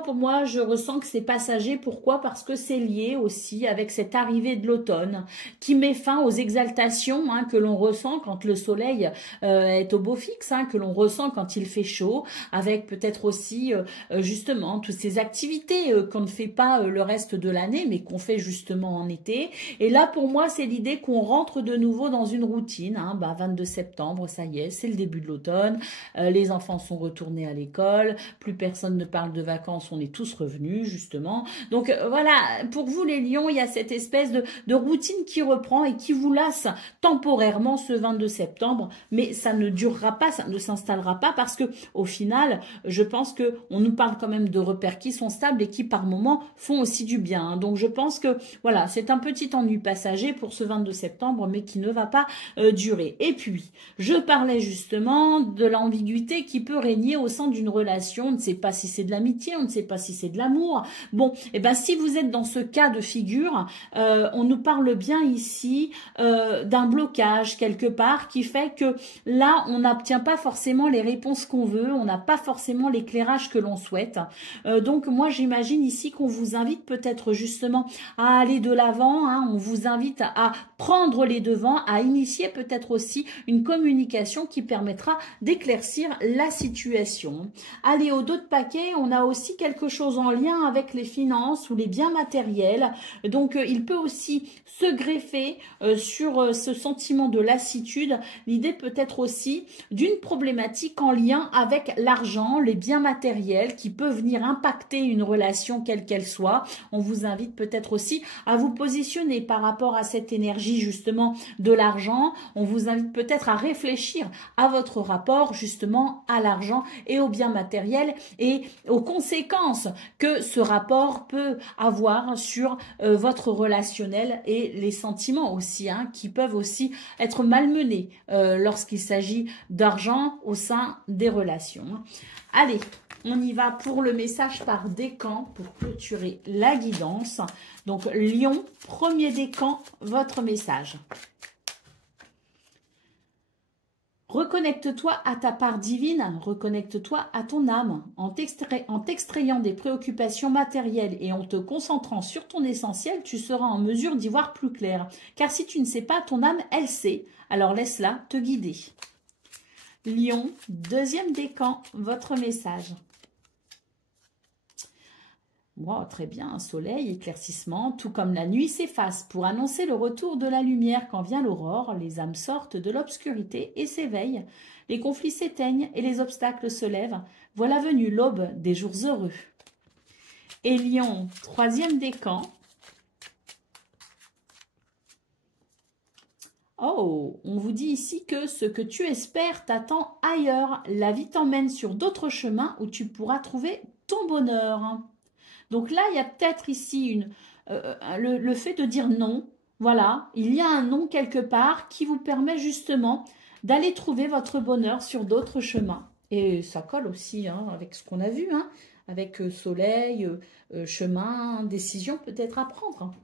Pour moi, je ressens que c'est passager. Pourquoi? Parce que c'est lié aussi avec cette arrivée de l'automne qui met fin aux exaltations hein, que l'on ressent quand le soleil est au beau fixe, hein, que l'on ressent quand il fait chaud, avec peut-être aussi, justement, toutes ces activités qu'on ne fait pas le reste de l'année, mais qu'on fait justement en été. Et là, pour moi, c'est l'idée qu'on rentre de nouveau dans une routine. Hein, 22 septembre, ça y est, c'est le début de l'automne. Les enfants sont retourner à l'école, plus personne ne parle de vacances, on est tous revenus justement. Donc voilà, pour vous les lions, il y a cette espèce de routine qui reprend et qui vous lasse temporairement ce 22 septembre, mais ça ne durera pas, ça ne s'installera pas parce que au final, je pense que on nous parle quand même de repères qui sont stables et qui par moments font aussi du bien. Hein. Donc je pense que voilà, c'est un petit ennui passager pour ce 22 septembre, mais qui ne va pas durer. Et puis, je parlais justement de l'ambiguïté qui peut régner au sein d'une relation, on ne sait pas si c'est de l'amitié, on ne sait pas si c'est de l'amour. Bon, et ben si vous êtes dans ce cas de figure, on nous parle bien ici d'un blocage quelque part qui fait que là, on n'obtient pas forcément les réponses qu'on veut, on n'a pas forcément l'éclairage que l'on souhaite. Donc moi, j'imagine ici qu'on vous invite peut-être justement à aller de l'avant, hein, on vous invite à prendre les devants, à initier peut-être aussi une communication qui permettra d'éclaircir la situation. Allez, au dos de paquet, on a aussi quelque chose en lien avec les finances ou les biens matériels. Donc, il peut aussi se greffer sur ce sentiment de lassitude. L'idée peut être aussi d'une problématique en lien avec l'argent, les biens matériels qui peuvent venir impacter une relation quelle qu'elle soit. On vous invite peut-être aussi à vous positionner par rapport à cette énergie justement de l'argent. On vous invite peut-être à réfléchir à votre rapport justement à l'argent et aux biens matériels et aux conséquences que ce rapport peut avoir sur votre relationnel et les sentiments aussi, hein, qui peuvent aussi être malmenés lorsqu'il s'agit d'argent au sein des relations. Allez, on y va pour le message par décan pour clôturer la guidance. Donc, Lion, premier décan, votre message. Reconnecte-toi à ta part divine, reconnecte-toi à ton âme. En t'extrayant des préoccupations matérielles et en te concentrant sur ton essentiel, tu seras en mesure d'y voir plus clair. Car si tu ne sais pas, ton âme, elle sait. Alors laisse-la te guider. Lion, deuxième décan, votre message. Wow, très bien, soleil, éclaircissement, tout comme la nuit s'efface pour annoncer le retour de la lumière. Quand vient l'aurore, les âmes sortent de l'obscurité et s'éveillent. Les conflits s'éteignent et les obstacles se lèvent. Voilà venue l'aube des jours heureux. Et Lion, troisième décan. Oh, on vous dit ici que ce que tu espères t'attend ailleurs. La vie t'emmène sur d'autres chemins où tu pourras trouver ton bonheur. Donc là, il y a peut-être ici le fait de dire non. Voilà, il y a un non quelque part qui vous permet justement d'aller trouver votre bonheur sur d'autres chemins. Et ça colle aussi avec ce qu'on a vu, avec soleil, chemin, décision peut-être à prendre.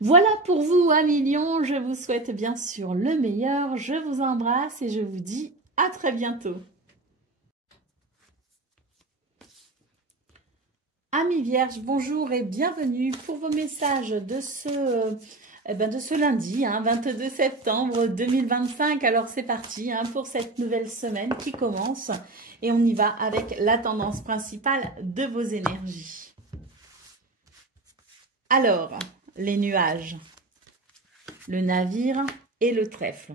Voilà pour vous, amis Lions. Je vous souhaite bien sûr le meilleur. Je vous embrasse et je vous dis à très bientôt. Amis Vierges, bonjour et bienvenue pour vos messages de ce lundi, 22 septembre 2025. Alors c'est parti pour cette nouvelle semaine qui commence et on y va avec la tendance principale de vos énergies. Alors, les nuages, le navire et le trèfle.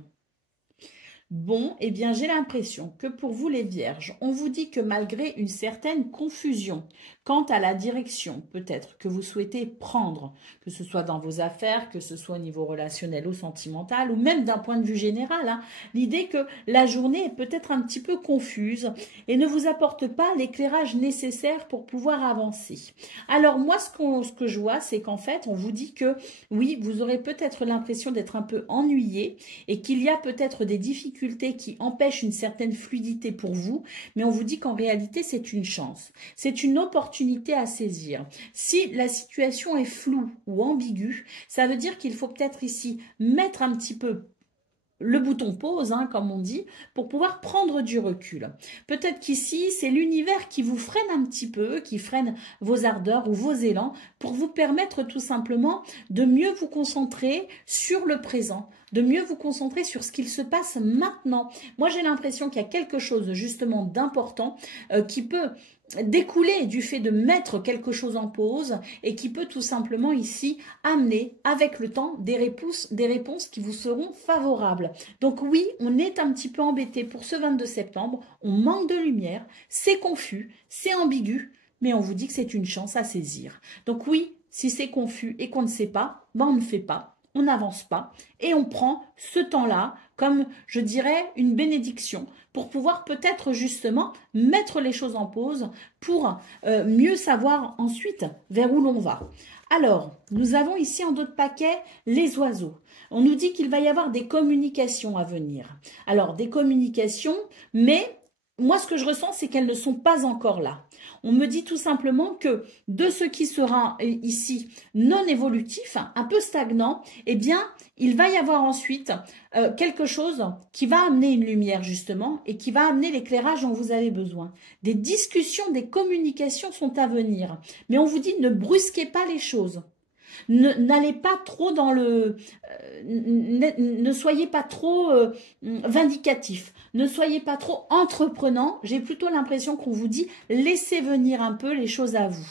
Bon, eh bien, j'ai l'impression que pour vous les Vierges, on vous dit que malgré une certaine confusion quant à la direction peut-être que vous souhaitez prendre, que ce soit dans vos affaires, que ce soit au niveau relationnel ou sentimental, ou même d'un point de vue général, l'idée que la journée est peut-être un petit peu confuse et ne vous apporte pas l'éclairage nécessaire pour pouvoir avancer. Alors moi, ce que je vois, c'est qu'en fait, on vous dit que oui, vous aurez peut-être l'impression d'être un peu ennuyé et qu'il y a peut-être des difficultés qui empêchent une certaine fluidité pour vous, mais on vous dit qu'en réalité, c'est une chance. C'est une opportunité à saisir. Si la situation est floue ou ambiguë, ça veut dire qu'il faut peut-être ici mettre un petit peu le bouton pause, comme on dit, pour pouvoir prendre du recul. Peut-être qu'ici, c'est l'univers qui vous freine un petit peu, qui freine vos ardeurs ou vos élans, pour vous permettre tout simplement de mieux vous concentrer sur le présent, de mieux vous concentrer sur ce qu'il se passe maintenant. Moi, j'ai l'impression qu'il y a quelque chose justement d'important qui peut découler du fait de mettre quelque chose en pause et qui peut tout simplement ici amener avec le temps des réponses qui vous seront favorables. Donc oui, on est un petit peu embêté pour ce 22 septembre, on manque de lumière, c'est confus, c'est ambigu, mais on vous dit que c'est une chance à saisir. Donc oui, si c'est confus et qu'on ne sait pas, on ne fait pas. On n'avance pas et on prend ce temps-là comme, je dirais, une bénédiction pour pouvoir peut-être justement mettre les choses en pause pour mieux savoir ensuite vers où l'on va. Alors, nous avons ici en d'autres paquets les oiseaux. On nous dit qu'il va y avoir des communications à venir. Alors, des communications, mais moi, ce que je ressens, c'est qu'elles ne sont pas encore là. On me dit tout simplement que de ce qui sera ici non évolutif, un peu stagnant, eh bien, il va y avoir ensuite quelque chose qui va amener une lumière justement et qui va amener l'éclairage dont vous avez besoin. Des discussions, des communications sont à venir. Mais on vous dit ne brusquez pas les choses. N'allez pas trop dans le... ne soyez pas trop vindicatif. Ne soyez pas trop entreprenant. J'ai plutôt l'impression qu'on vous dit laissez venir un peu les choses à vous.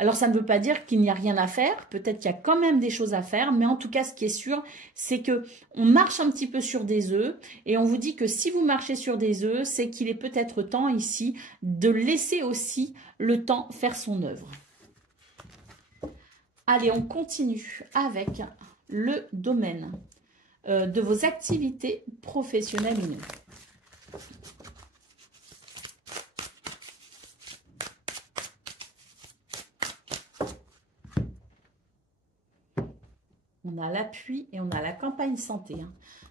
Alors ça ne veut pas dire qu'il n'y a rien à faire. Peut-être qu'il y a quand même des choses à faire. Mais en tout cas, ce qui est sûr, c'est que on marche un petit peu sur des œufs. Et on vous dit que si vous marchez sur des œufs, c'est qu'il est peut-être temps ici de laisser aussi le temps faire son œuvre. Allez, on continue avec le domaine de vos activités professionnelles ou non. On a l'appui et on a la campagne santé.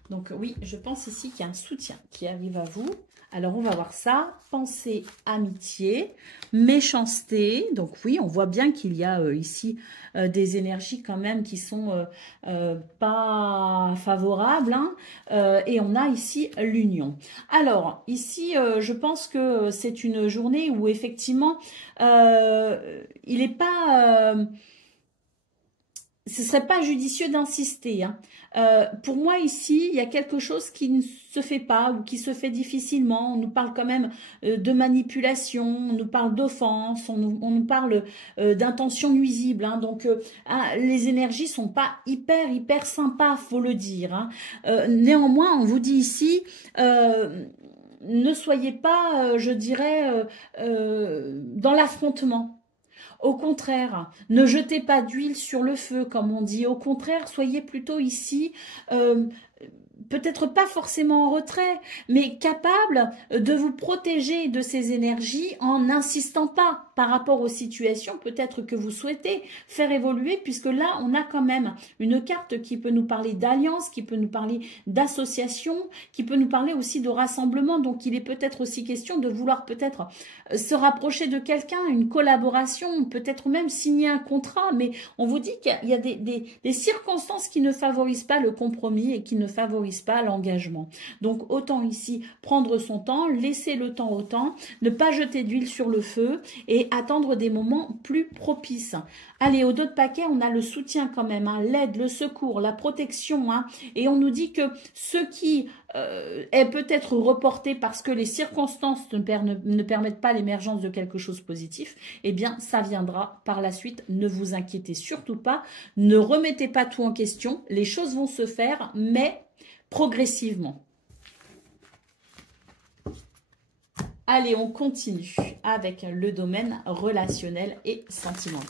Donc oui, je pense ici qu'il y a un soutien qui arrive à vous. Alors, on va voir ça. Pensée, amitié, méchanceté. Donc, oui, on voit bien qu'il y a ici des énergies quand même qui sont pas favorables. Hein. Et on a ici l'union. Alors, ici, je pense que c'est une journée où, effectivement, il n'est pas... ce serait pas judicieux d'insister. Hein. Pour moi, ici, il y a quelque chose qui ne se fait pas ou qui se fait difficilement. On nous parle quand même de manipulation, on nous parle d'offense, on nous parle d'intention nuisible. Hein. Donc, les énergies sont pas hyper sympas, faut le dire. Hein. Néanmoins, on vous dit ici... ne soyez pas, je dirais, dans l'affrontement. Au contraire, ne jetez pas d'huile sur le feu, comme on dit. Au contraire, soyez plutôt ici, peut-être pas forcément en retrait, mais capable de vous protéger de ces énergies en n'insistant pas par rapport aux situations peut-être que vous souhaitez faire évoluer, puisque là, on a quand même une carte qui peut nous parler d'alliance, qui peut nous parler d'association, qui peut nous parler aussi de rassemblement. Donc, il est peut-être aussi question de vouloir peut-être se rapprocher de quelqu'un, une collaboration, peut-être même signer un contrat, mais on vous dit qu'il y a des circonstances qui ne favorisent pas le compromis et qui ne favorisent pas l'engagement. Donc, autant ici prendre son temps, laisser le temps au temps, ne pas jeter d'huile sur le feu et attendre des moments plus propices. Allez, au dos de paquet, on a le soutien quand même, hein, l'aide, le secours, la protection. Hein, et on nous dit que ce qui est peut-être reporté parce que les circonstances ne permettent pas l'émergence de quelque chose de positif, eh bien, ça viendra par la suite. Ne vous inquiétez surtout pas. Ne remettez pas tout en question. Les choses vont se faire, mais progressivement. Allez, on continue avec le domaine relationnel et sentimental.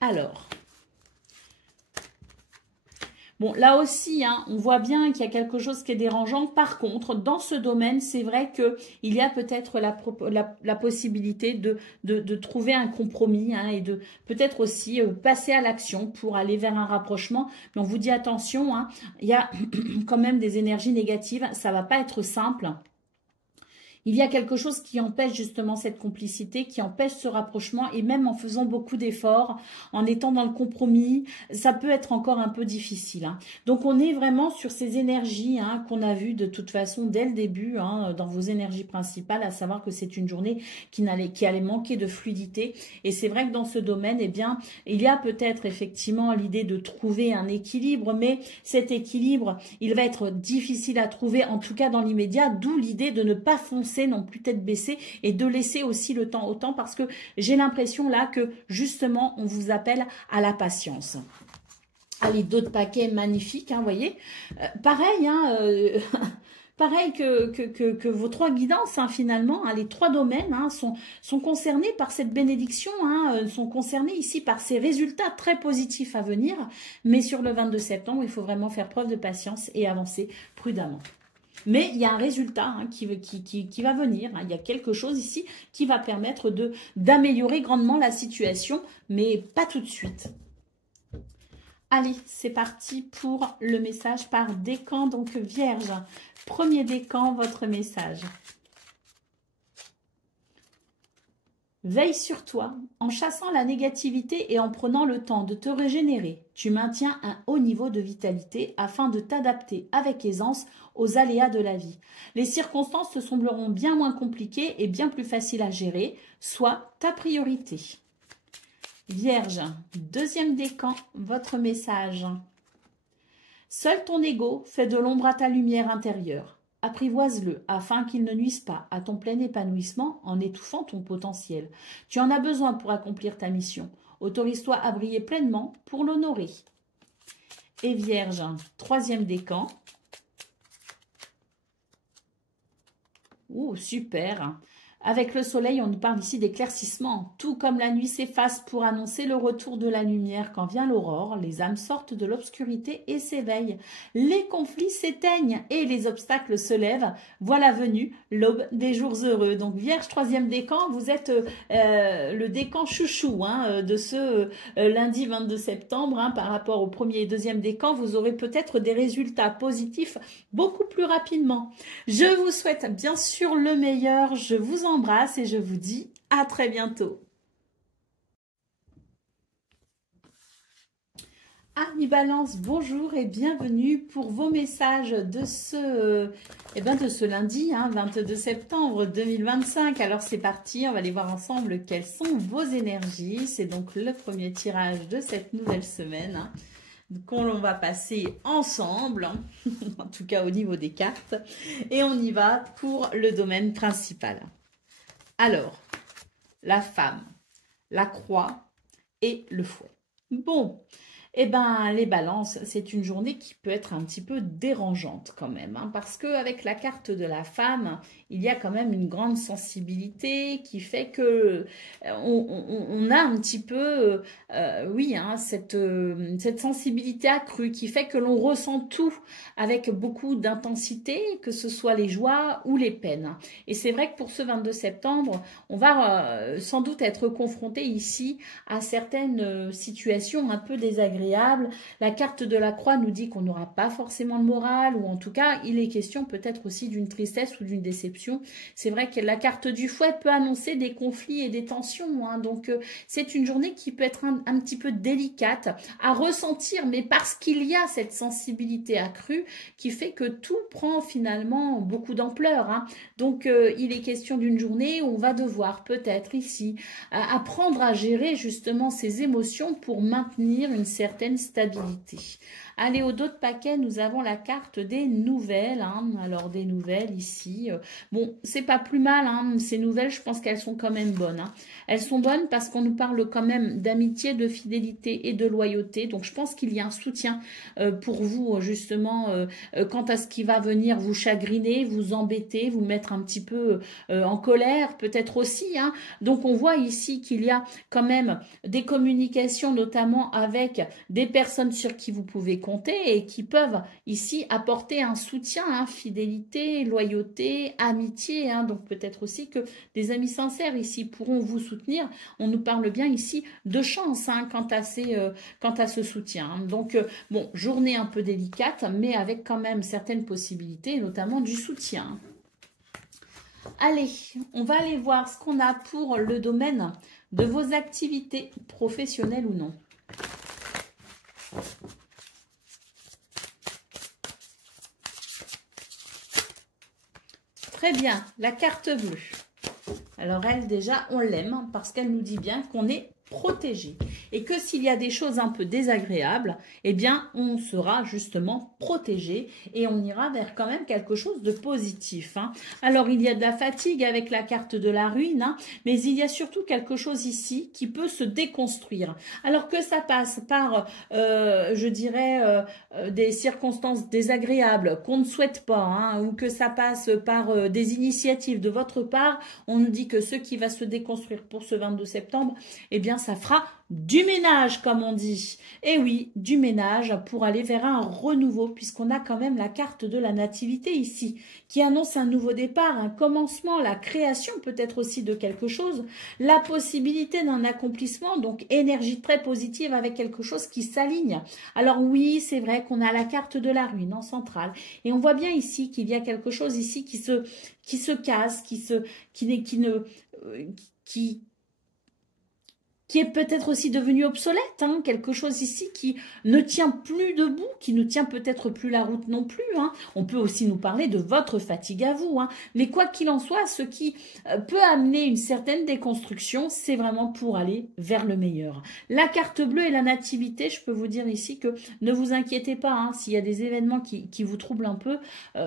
Alors, bon, là aussi, hein, on voit bien qu'il y a quelque chose qui est dérangeant. Par contre, dans ce domaine, c'est vrai qu'il y a peut-être la possibilité de trouver un compromis, hein, et de peut-être aussi passer à l'action pour aller vers un rapprochement. Mais on vous dit attention, hein, il y a quand même des énergies négatives. Ça ne va pas être simple. Il y a quelque chose qui empêche justement cette complicité, qui empêche ce rapprochement, et même en faisant beaucoup d'efforts, en étant dans le compromis, ça peut être encore un peu difficile. Hein. Donc on est vraiment sur ces énergies, hein, qu'on a vues de toute façon dès le début, hein, dans vos énergies principales, à savoir que c'est une journée qui allait manquer de fluidité. Et c'est vrai que dans ce domaine, eh bien, il y a peut-être effectivement l'idée de trouver un équilibre, mais cet équilibre, il va être difficile à trouver, en tout cas dans l'immédiat, d'où l'idée de ne pas foncer non plus tête baissée et de laisser aussi le temps au temps, parce que j'ai l'impression là que justement on vous appelle à la patience. Allez, d'autres paquets magnifiques, hein, vous voyez. Pareil, hein, pareil que vos trois guidances, hein, finalement, hein, les trois domaines, hein, sont concernés par cette bénédiction, hein, sont concernés ici par ces résultats très positifs à venir, mais sur le 22 septembre, il faut vraiment faire preuve de patience et avancer prudemment. Mais il y a un résultat, hein, qui va venir. Hein. Il y a quelque chose ici qui va permettre d'améliorer grandement la situation, mais pas tout de suite. Allez, c'est parti pour le message par décan, donc Vierge. Premier décan, votre message. Veille sur toi, en chassant la négativité et en prenant le temps de te régénérer. Tu maintiens un haut niveau de vitalité afin de t'adapter avec aisance aux aléas de la vie. Les circonstances te sembleront bien moins compliquées et bien plus faciles à gérer, soit ta priorité. Vierge, deuxième décan, votre message. Seul ton ego fait de l'ombre à ta lumière intérieure. Apprivoise-le afin qu'il ne nuise pas à ton plein épanouissement en étouffant ton potentiel. Tu en as besoin pour accomplir ta mission. Autorise-toi à briller pleinement pour l'honorer. Et Vierge, troisième décan. Ouh, super. Avec le soleil, on nous parle ici d'éclaircissement. Tout comme la nuit s'efface pour annoncer le retour de la lumière, quand vient l'aurore, les âmes sortent de l'obscurité et s'éveillent. Les conflits s'éteignent et les obstacles se lèvent. Voilà venue l'aube des jours heureux. Donc Vierge, troisième décan, vous êtes le décan chouchou de ce lundi 22 septembre. Par rapport au premier et deuxième décan, vous aurez peut-être des résultats positifs beaucoup plus rapidement. Je vous souhaite bien sûr le meilleur. Je vous embrasse et je vous dis à très bientôt. Amis Balance, bonjour et bienvenue pour vos messages de ce lundi 22 septembre 2025. Alors c'est parti, on va aller voir ensemble quelles sont vos énergies. C'est donc le premier tirage de cette nouvelle semaine qu'on va passer ensemble, en tout cas au niveau des cartes. Et on y va pour le domaine principal. Alors, la femme, la croix et le fouet. Bon, eh ben, les balances, c'est une journée qui peut être un petit peu dérangeante quand même, parce qu'avec la carte de la femme, il y a quand même une grande sensibilité qui fait que on a un petit peu, cette sensibilité accrue qui fait que l'on ressent tout avec beaucoup d'intensité, que ce soit les joies ou les peines. Et c'est vrai que pour ce 22 septembre, on va sans doute être confronté ici à certaines situations un peu désagréables. La carte de la croix nous dit qu'on n'aura pas forcément le moral, ou en tout cas, il est question peut-être aussi d'une tristesse ou d'une déception. C'est vrai que la carte du fouet peut annoncer des conflits et des tensions, donc c'est une journée qui peut être un petit peu délicate à ressentir, mais parce qu'il y a cette sensibilité accrue qui fait que tout prend finalement beaucoup d'ampleur. Donc il est question d'une journée où on va devoir peut-être ici apprendre à gérer justement ses émotions pour maintenir une certaine stabilité. Allez, au dos de paquet, nous avons la carte des nouvelles. Alors, des nouvelles ici. Bon, c'est pas plus mal. Ces nouvelles, je pense qu'elles sont quand même bonnes. Elles sont bonnes parce qu'on nous parle quand même d'amitié, de fidélité et de loyauté. Donc, je pense qu'il y a un soutien pour vous, justement, quant à ce qui va venir vous chagriner, vous embêter, vous mettre un petit peu en colère, peut-être aussi. Donc, on voit ici qu'il y a quand même des communications, notamment avec des personnes sur qui vous pouvez compter et qui peuvent ici apporter un soutien, fidélité, loyauté, amitié. Donc peut-être aussi que des amis sincères ici pourront vous soutenir. On nous parle bien ici de chance quant à ce soutien. Donc bon, journée un peu délicate, mais avec quand même certaines possibilités, notamment du soutien. Allez, on va aller voir ce qu'on a pour le domaine de vos activités professionnelles ou non. Très bien, la carte bleue. Alors elle, déjà, on l'aime parce qu'elle nous dit bien qu'on est protégé. Et que s'il y a des choses un peu désagréables, eh bien, on sera justement protégé et on ira vers quand même quelque chose de positif. Alors, il y a de la fatigue avec la carte de la ruine, mais il y a surtout quelque chose ici qui peut se déconstruire. Alors que ça passe par, je dirais, des circonstances désagréables qu'on ne souhaite pas, ou que ça passe par des initiatives de votre part, on nous dit que ce qui va se déconstruire pour ce 22 septembre, eh bien, ça fera du ménage, comme on dit. Et oui, du ménage pour aller vers un renouveau, puisqu'on a quand même la carte de la nativité ici, qui annonce un nouveau départ, un commencement, la création peut-être aussi de quelque chose, la possibilité d'un accomplissement, donc énergie très positive avec quelque chose qui s'aligne. Alors oui, c'est vrai qu'on a la carte de la ruine en centrale, et on voit bien ici qu'il y a quelque chose ici qui se casse, qui est peut-être aussi devenu obsolète, quelque chose ici qui ne tient plus debout, qui ne tient peut-être plus la route non plus. On peut aussi nous parler de votre fatigue à vous. Mais quoi qu'il en soit, ce qui peut amener une certaine déconstruction, c'est vraiment pour aller vers le meilleur. La carte bleue et la nativité, je peux vous dire ici que ne vous inquiétez pas, s'il y a des événements qui vous troublent un peu,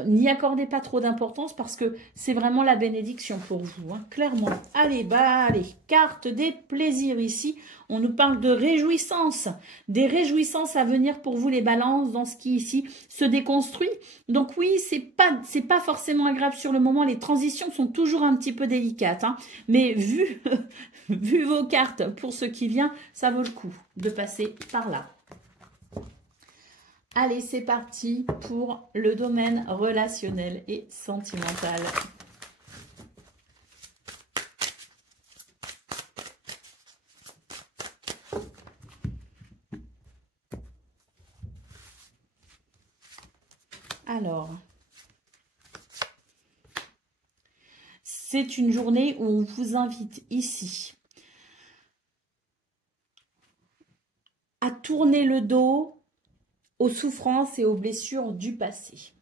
n'y accordez pas trop d'importance parce que c'est vraiment la bénédiction pour vous, clairement. Allez, allez, carte des plaisirs ici. ici, on nous parle de réjouissances, des réjouissances à venir pour vous les balances dans ce qui ici se déconstruit. Donc oui, c'est pas forcément agréable sur le moment, les transitions sont toujours un petit peu délicates, hein, mais vu, vu vos cartes pour ce qui vient, ça vaut le coup de passer par là. Allez, c'est parti pour le domaine relationnel et sentimental. Alors, c'est une journée où on vous invite ici à tourner le dos aux souffrances et aux blessures du passé.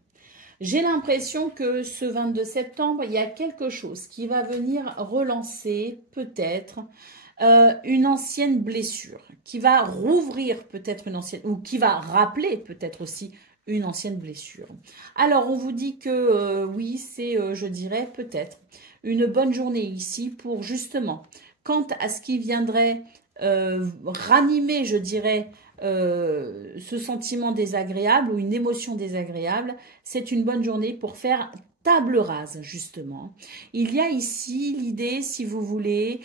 J'ai l'impression que ce 22 septembre, il y a quelque chose qui va venir relancer peut-être une ancienne blessure, qui va rouvrir peut-être une ancienne, ou qui va rappeler peut-être aussi une ancienne blessure. Alors, on vous dit que oui, c'est, je dirais, peut-être une bonne journée ici pour justement, quant à ce qui viendrait ranimer, je dirais, ce sentiment désagréable ou une émotion désagréable, c'est une bonne journée pour faire table rase, justement. Il y a ici l'idée, si vous voulez,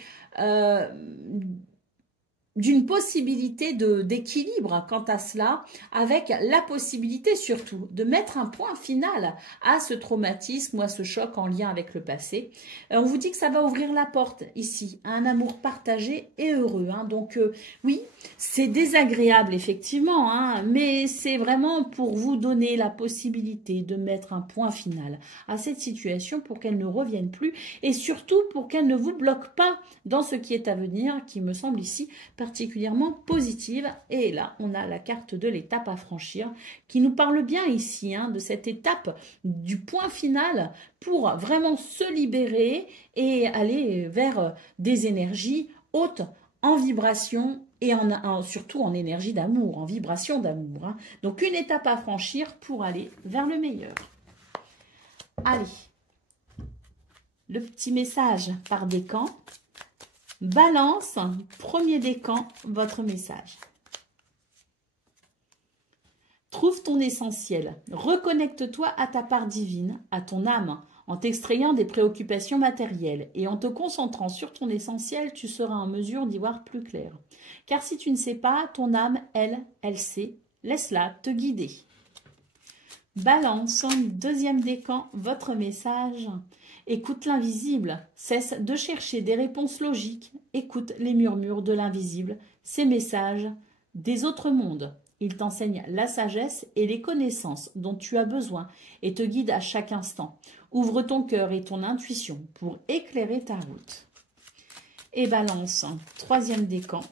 d'une possibilité d'équilibre quant à cela, avec la possibilité surtout de mettre un point final à ce traumatisme ou à ce choc en lien avec le passé. On vous dit que ça va ouvrir la porte ici à un amour partagé et heureux. Hein. Donc oui, c'est désagréable effectivement, hein, mais c'est vraiment pour vous donner la possibilité de mettre un point final à cette situation pour qu'elle ne revienne plus et surtout pour qu'elle ne vous bloque pas dans ce qui est à venir, qui me semble ici particulièrement positive. Et là, on a la carte de l'étape à franchir qui nous parle bien ici hein, de cette étape du point final pour vraiment se libérer et aller vers des énergies hautes en vibration et surtout en énergie d'amour, en vibration d'amour. Hein. Donc, une étape à franchir pour aller vers le meilleur. Allez, le petit message par décan. Balance, premier décan, votre message. Trouve ton essentiel. Reconnecte-toi à ta part divine, à ton âme, en t'extrayant des préoccupations matérielles. Et en te concentrant sur ton essentiel, tu seras en mesure d'y voir plus clair. Car si tu ne sais pas, ton âme, elle sait. Laisse-la te guider. Balance, deuxième décan, votre message. Écoute l'invisible, cesse de chercher des réponses logiques, écoute les murmures de l'invisible, ces messages des autres mondes. Il t'enseigne la sagesse et les connaissances dont tu as besoin et te guide à chaque instant. Ouvre ton cœur et ton intuition pour éclairer ta route. Et balance, troisième décan.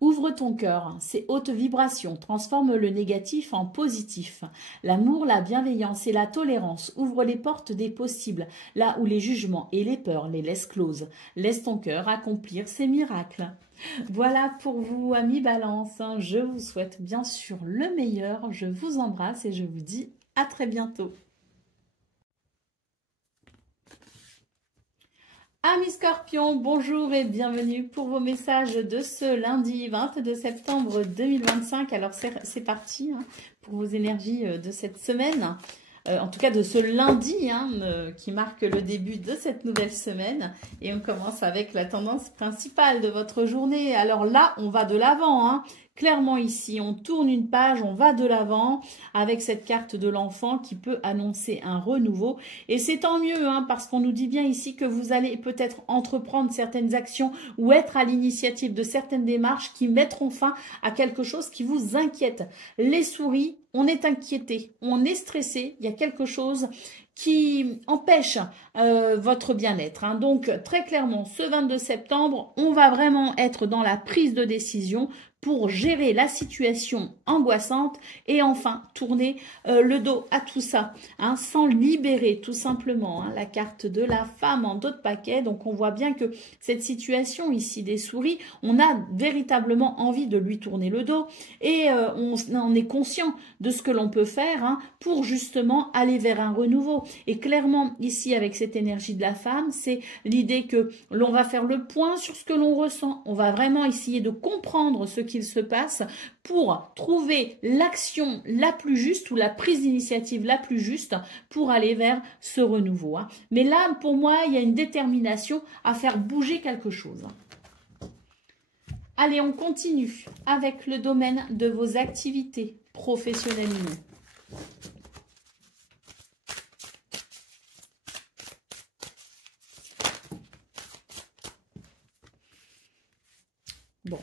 Ouvre ton cœur, ces hautes vibrations transforment le négatif en positif. L'amour, la bienveillance et la tolérance ouvrent les portes des possibles, là où les jugements et les peurs les laissent closes. Laisse ton cœur accomplir ses miracles. Voilà pour vous, amis Balance. Je vous souhaite bien sûr le meilleur. Je vous embrasse et je vous dis à très bientôt. Amis Scorpions, bonjour et bienvenue pour vos messages de ce lundi 22 septembre 2025. Alors c'est parti hein, pour vos énergies de cette semaine, en tout cas de ce lundi hein, qui marque le début de cette nouvelle semaine. Et on commence avec la tendance principale de votre journée. Alors là, on va de l'avant hein. Clairement ici, on tourne une page, on va de l'avant avec cette carte de l'enfant qui peut annoncer un renouveau. Et c'est tant mieux, hein, parce qu'on nous dit bien ici que vous allez peut-être entreprendre certaines actions ou être à l'initiative de certaines démarches qui mettront fin à quelque chose qui vous inquiète. Les souris, on est inquiété, on est stressé, il y a quelque chose qui empêche votre bien-être. Hein. Donc, très clairement, ce 22 septembre, on va vraiment être dans la prise de décision pour gérer la situation angoissante et enfin tourner le dos à tout ça, hein, sans libérer tout simplement hein, la carte de la femme en dos de paquet. Donc on voit bien que cette situation ici des souris, on a véritablement envie de lui tourner le dos et on est conscient de ce que l'on peut faire hein, pour justement aller vers un renouveau. Et clairement, ici, avec cette énergie de la femme, c'est l'idée que l'on va faire le point sur ce que l'on ressent. On va vraiment essayer de comprendre ce qu'il se passe pour trouver l'action la plus juste ou la prise d'initiative la plus juste pour aller vers ce renouveau. Mais là, pour moi, il y a une détermination à faire bouger quelque chose. Allez, on continue avec le domaine de vos activités professionnelles. Bon,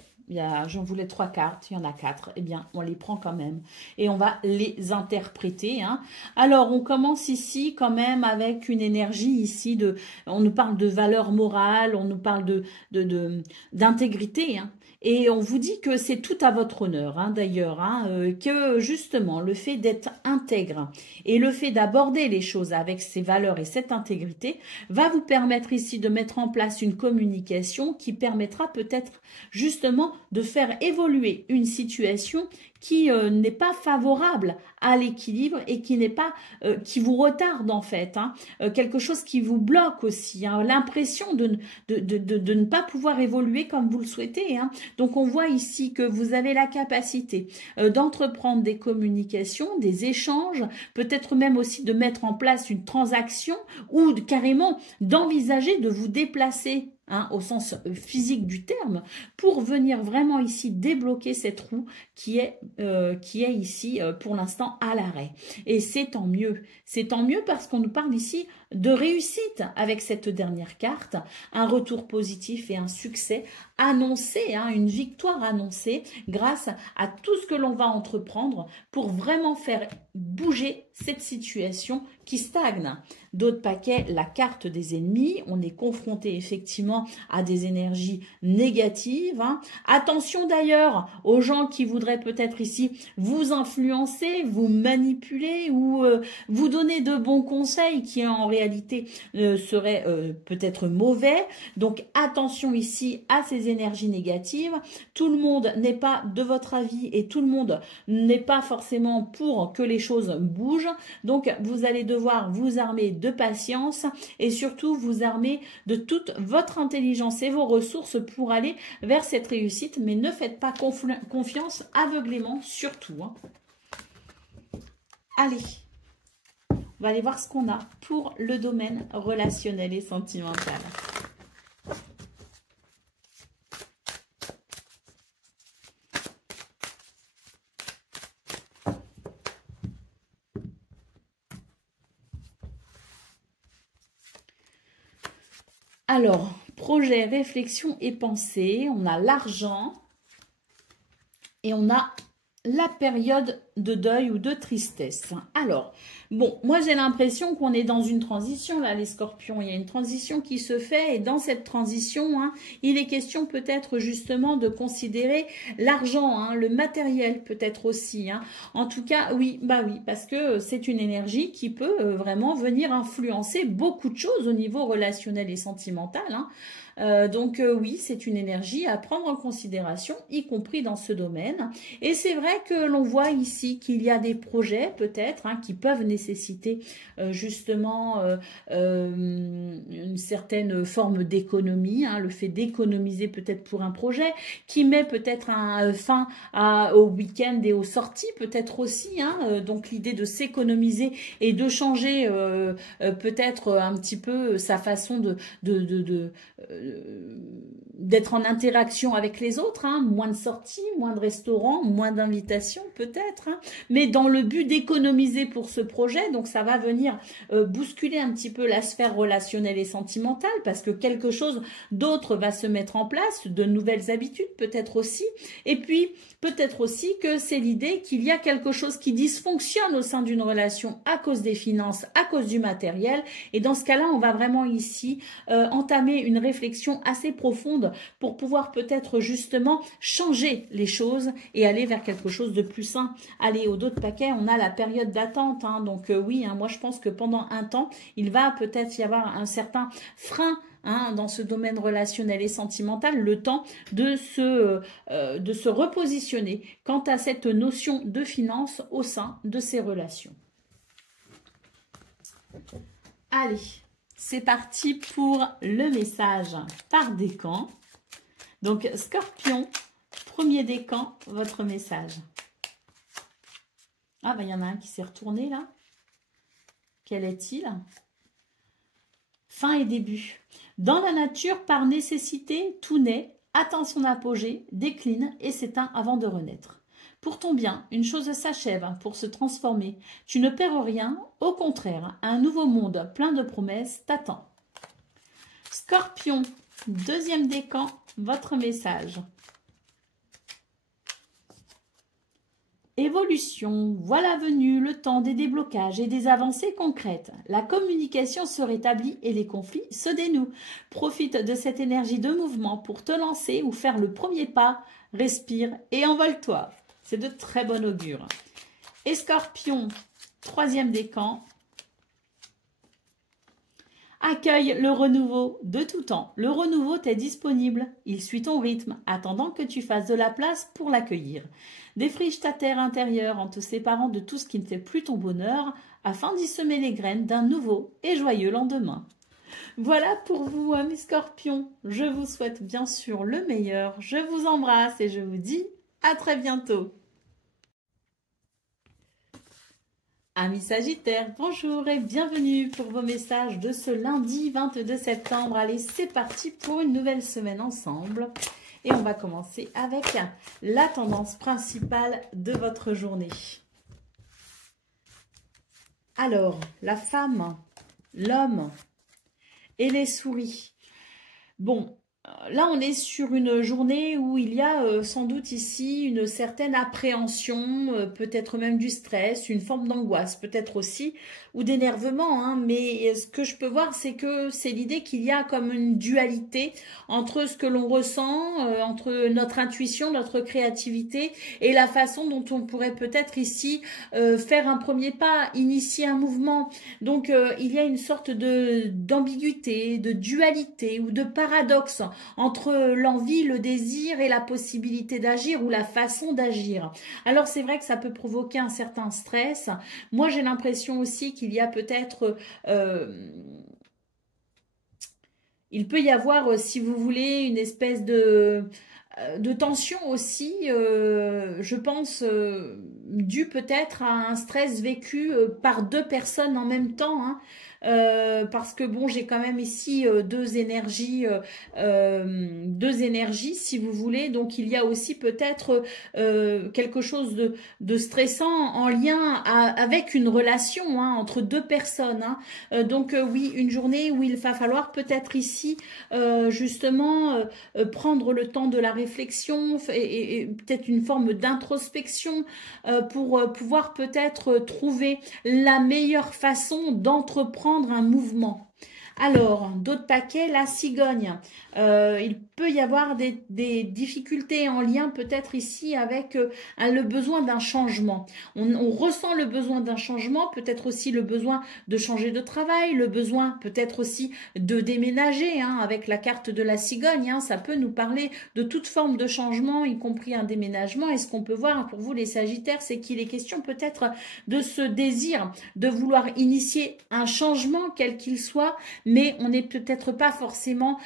j'en voulais 3 cartes, il y en a 4. Eh bien, on les prend quand même. Et on va les interpréter. Alors, on commence ici quand même avec une énergie ici. On nous parle de valeur morale, on nous parle d'intégrité. Et on vous dit que c'est tout à votre honneur, d'ailleurs, que justement, le fait d'être intègre et le fait d'aborder les choses avec ces valeurs et cette intégrité va vous permettre ici de mettre en place une communication qui permettra peut-être justement de faire évoluer une situation qui n'est pas favorable à l'équilibre et qui n'est pas qui vous retarde en fait, quelque chose qui vous bloque aussi, l'impression de ne pas pouvoir évoluer comme vous le souhaitez. Donc on voit ici que vous avez la capacité d'entreprendre des communications, des échanges, peut-être même aussi de mettre en place une transaction ou carrément d'envisager de vous déplacer au sens physique du terme, pour venir vraiment ici débloquer cette roue qui est ici pour l'instant à l'arrêt. Et c'est tant mieux. C'est tant mieux parce qu'on nous parle ici de réussite avec cette dernière carte, un retour positif et un succès annoncé, une victoire annoncée grâce à tout ce que l'on va entreprendre pour vraiment faire bouger cette situation qui stagne. D'autres paquets, la carte des ennemis, on est confronté effectivement à des énergies négatives. Attention d'ailleurs aux gens qui voudraient peut-être ici vous influencer, vous manipuler ou vous donner de bons conseils qui en réalité seraient peut-être mauvais. Donc attention ici à ces énergies négatives. Tout le monde n'est pas de votre avis et tout le monde n'est pas forcément pour que les choses bougent. Donc vous allez devoir vous armer de patience et surtout vous armer de toute votre intelligence et vos ressources pour aller vers cette réussite, mais ne faites pas confiance aveuglément surtout. Allez, on va aller voir ce qu'on a pour le domaine relationnel et sentimental. Alors, projet, réflexion et pensée, on a l'argent et on a la période de deuil ou de tristesse. Alors, bon, moi j'ai l'impression qu'on est dans une transition là, les scorpions. Il y a une transition qui se fait et dans cette transition, il est question peut-être justement de considérer l'argent, le matériel peut-être aussi. En tout cas, oui, parce que c'est une énergie qui peut vraiment venir influencer beaucoup de choses au niveau relationnel et sentimental. Donc oui, c'est une énergie à prendre en considération, y compris dans ce domaine. Et c'est vrai que l'on voit ici qu'il y a des projets peut-être qui peuvent nécessiter justement une certaine forme d'économie, le fait d'économiser peut-être pour un projet qui met peut-être fin au week-end et aux sorties peut-être aussi. Donc l'idée de s'économiser et de changer peut-être un petit peu sa façon d'être en interaction avec les autres, moins de sorties, moins de restaurants, moins d'invitations peut-être, mais dans le but d'économiser pour ce projet. Donc ça va venir bousculer un petit peu la sphère relationnelle et sentimentale parce que quelque chose d'autre va se mettre en place, de nouvelles habitudes peut-être aussi, et puis peut-être aussi que c'est l'idée qu'il y a quelque chose qui dysfonctionne au sein d'une relation à cause des finances, à cause du matériel, et dans ce cas-là on va vraiment ici entamer une réflexion assez profonde pour pouvoir peut-être justement changer les choses et aller vers quelque chose de plus sain. Allez, au dos de paquet, on a la période d'attente. Donc oui, moi je pense que pendant un temps, il va peut-être y avoir un certain frein dans ce domaine relationnel et sentimental, le temps de se repositionner quant à cette notion de finance au sein de ces relations. Allez, c'est parti pour le message par décan. Donc, Scorpion, premier décan, votre message. Ah, ben, il y en a un qui s'est retourné là. Quel est-il? Fin et début. Dans la nature, par nécessité, tout naît, atteint son apogée, décline et s'éteint avant de renaître. Pour ton bien, une chose s'achève pour se transformer. Tu ne perds rien, au contraire, un nouveau monde plein de promesses t'attend. Scorpion, deuxième décan, votre message. Évolution, voilà venu le temps des déblocages et des avancées concrètes. La communication se rétablit et les conflits se dénouent. Profite de cette énergie de mouvement pour te lancer ou faire le premier pas. Respire et envole-toi. C'est de très bon augure. Et Scorpion, troisième décan. Accueille le renouveau de tout temps. Le renouveau t'est disponible. Il suit ton rythme, attendant que tu fasses de la place pour l'accueillir. Défriche ta terre intérieure en te séparant de tout ce qui ne fait plus ton bonheur, afin d'y semer les graines d'un nouveau et joyeux lendemain. Voilà pour vous, mes scorpions. Je vous souhaite bien sûr le meilleur. Je vous embrasse et je vous dis à très bientôt. Amis Sagittaires, bonjour et bienvenue pour vos messages de ce lundi 22 septembre. Allez, c'est parti pour une nouvelle semaine ensemble. Et on va commencer avec la tendance principale de votre journée. Alors, la femme, l'homme et les souris. Bon, là, on est sur une journée où il y a sans doute ici une certaine appréhension, peut-être même du stress, une forme d'angoisse, peut-être aussi, ou d'énervement. Hein, mais ce que je peux voir, c'est que c'est l'idée qu'il y a comme une dualité entre ce que l'on ressent, entre notre intuition, notre créativité et la façon dont on pourrait peut-être ici faire un premier pas, initier un mouvement. Donc, il y a une sorte d'ambiguïté, de dualité ou de paradoxe entre l'envie, le désir et la possibilité d'agir ou la façon d'agir. Alors c'est vrai que ça peut provoquer un certain stress. Moi j'ai l'impression aussi qu'il y a peut-être... il peut y avoir, si vous voulez, une espèce de tension aussi, je pense, due peut-être à un stress vécu par deux personnes en même temps, hein. Parce que bon, j'ai quand même ici deux énergies, si vous voulez. Donc il y a aussi peut-être quelque chose de stressant en lien avec une relation, hein, entre deux personnes. Hein. Donc oui, une journée où il va falloir peut-être ici justement prendre le temps de la réflexion et peut-être une forme d'introspection pour pouvoir peut-être trouver la meilleure façon d'entreprendre un mouvement. Alors, d'autres paquets, la cigogne. Il peut y avoir des difficultés en lien peut-être ici avec le besoin d'un changement. On ressent le besoin d'un changement, peut-être aussi le besoin de changer de travail, le besoin peut-être aussi de déménager, hein, avec la carte de la cigogne. Hein, ça peut nous parler de toute forme de changement, y compris un déménagement. Et ce qu'on peut voir pour vous les Sagittaires, c'est qu'il est question peut-être de ce désir de vouloir initier un changement, quel qu'il soit, mais on n'est peut-être pas forcément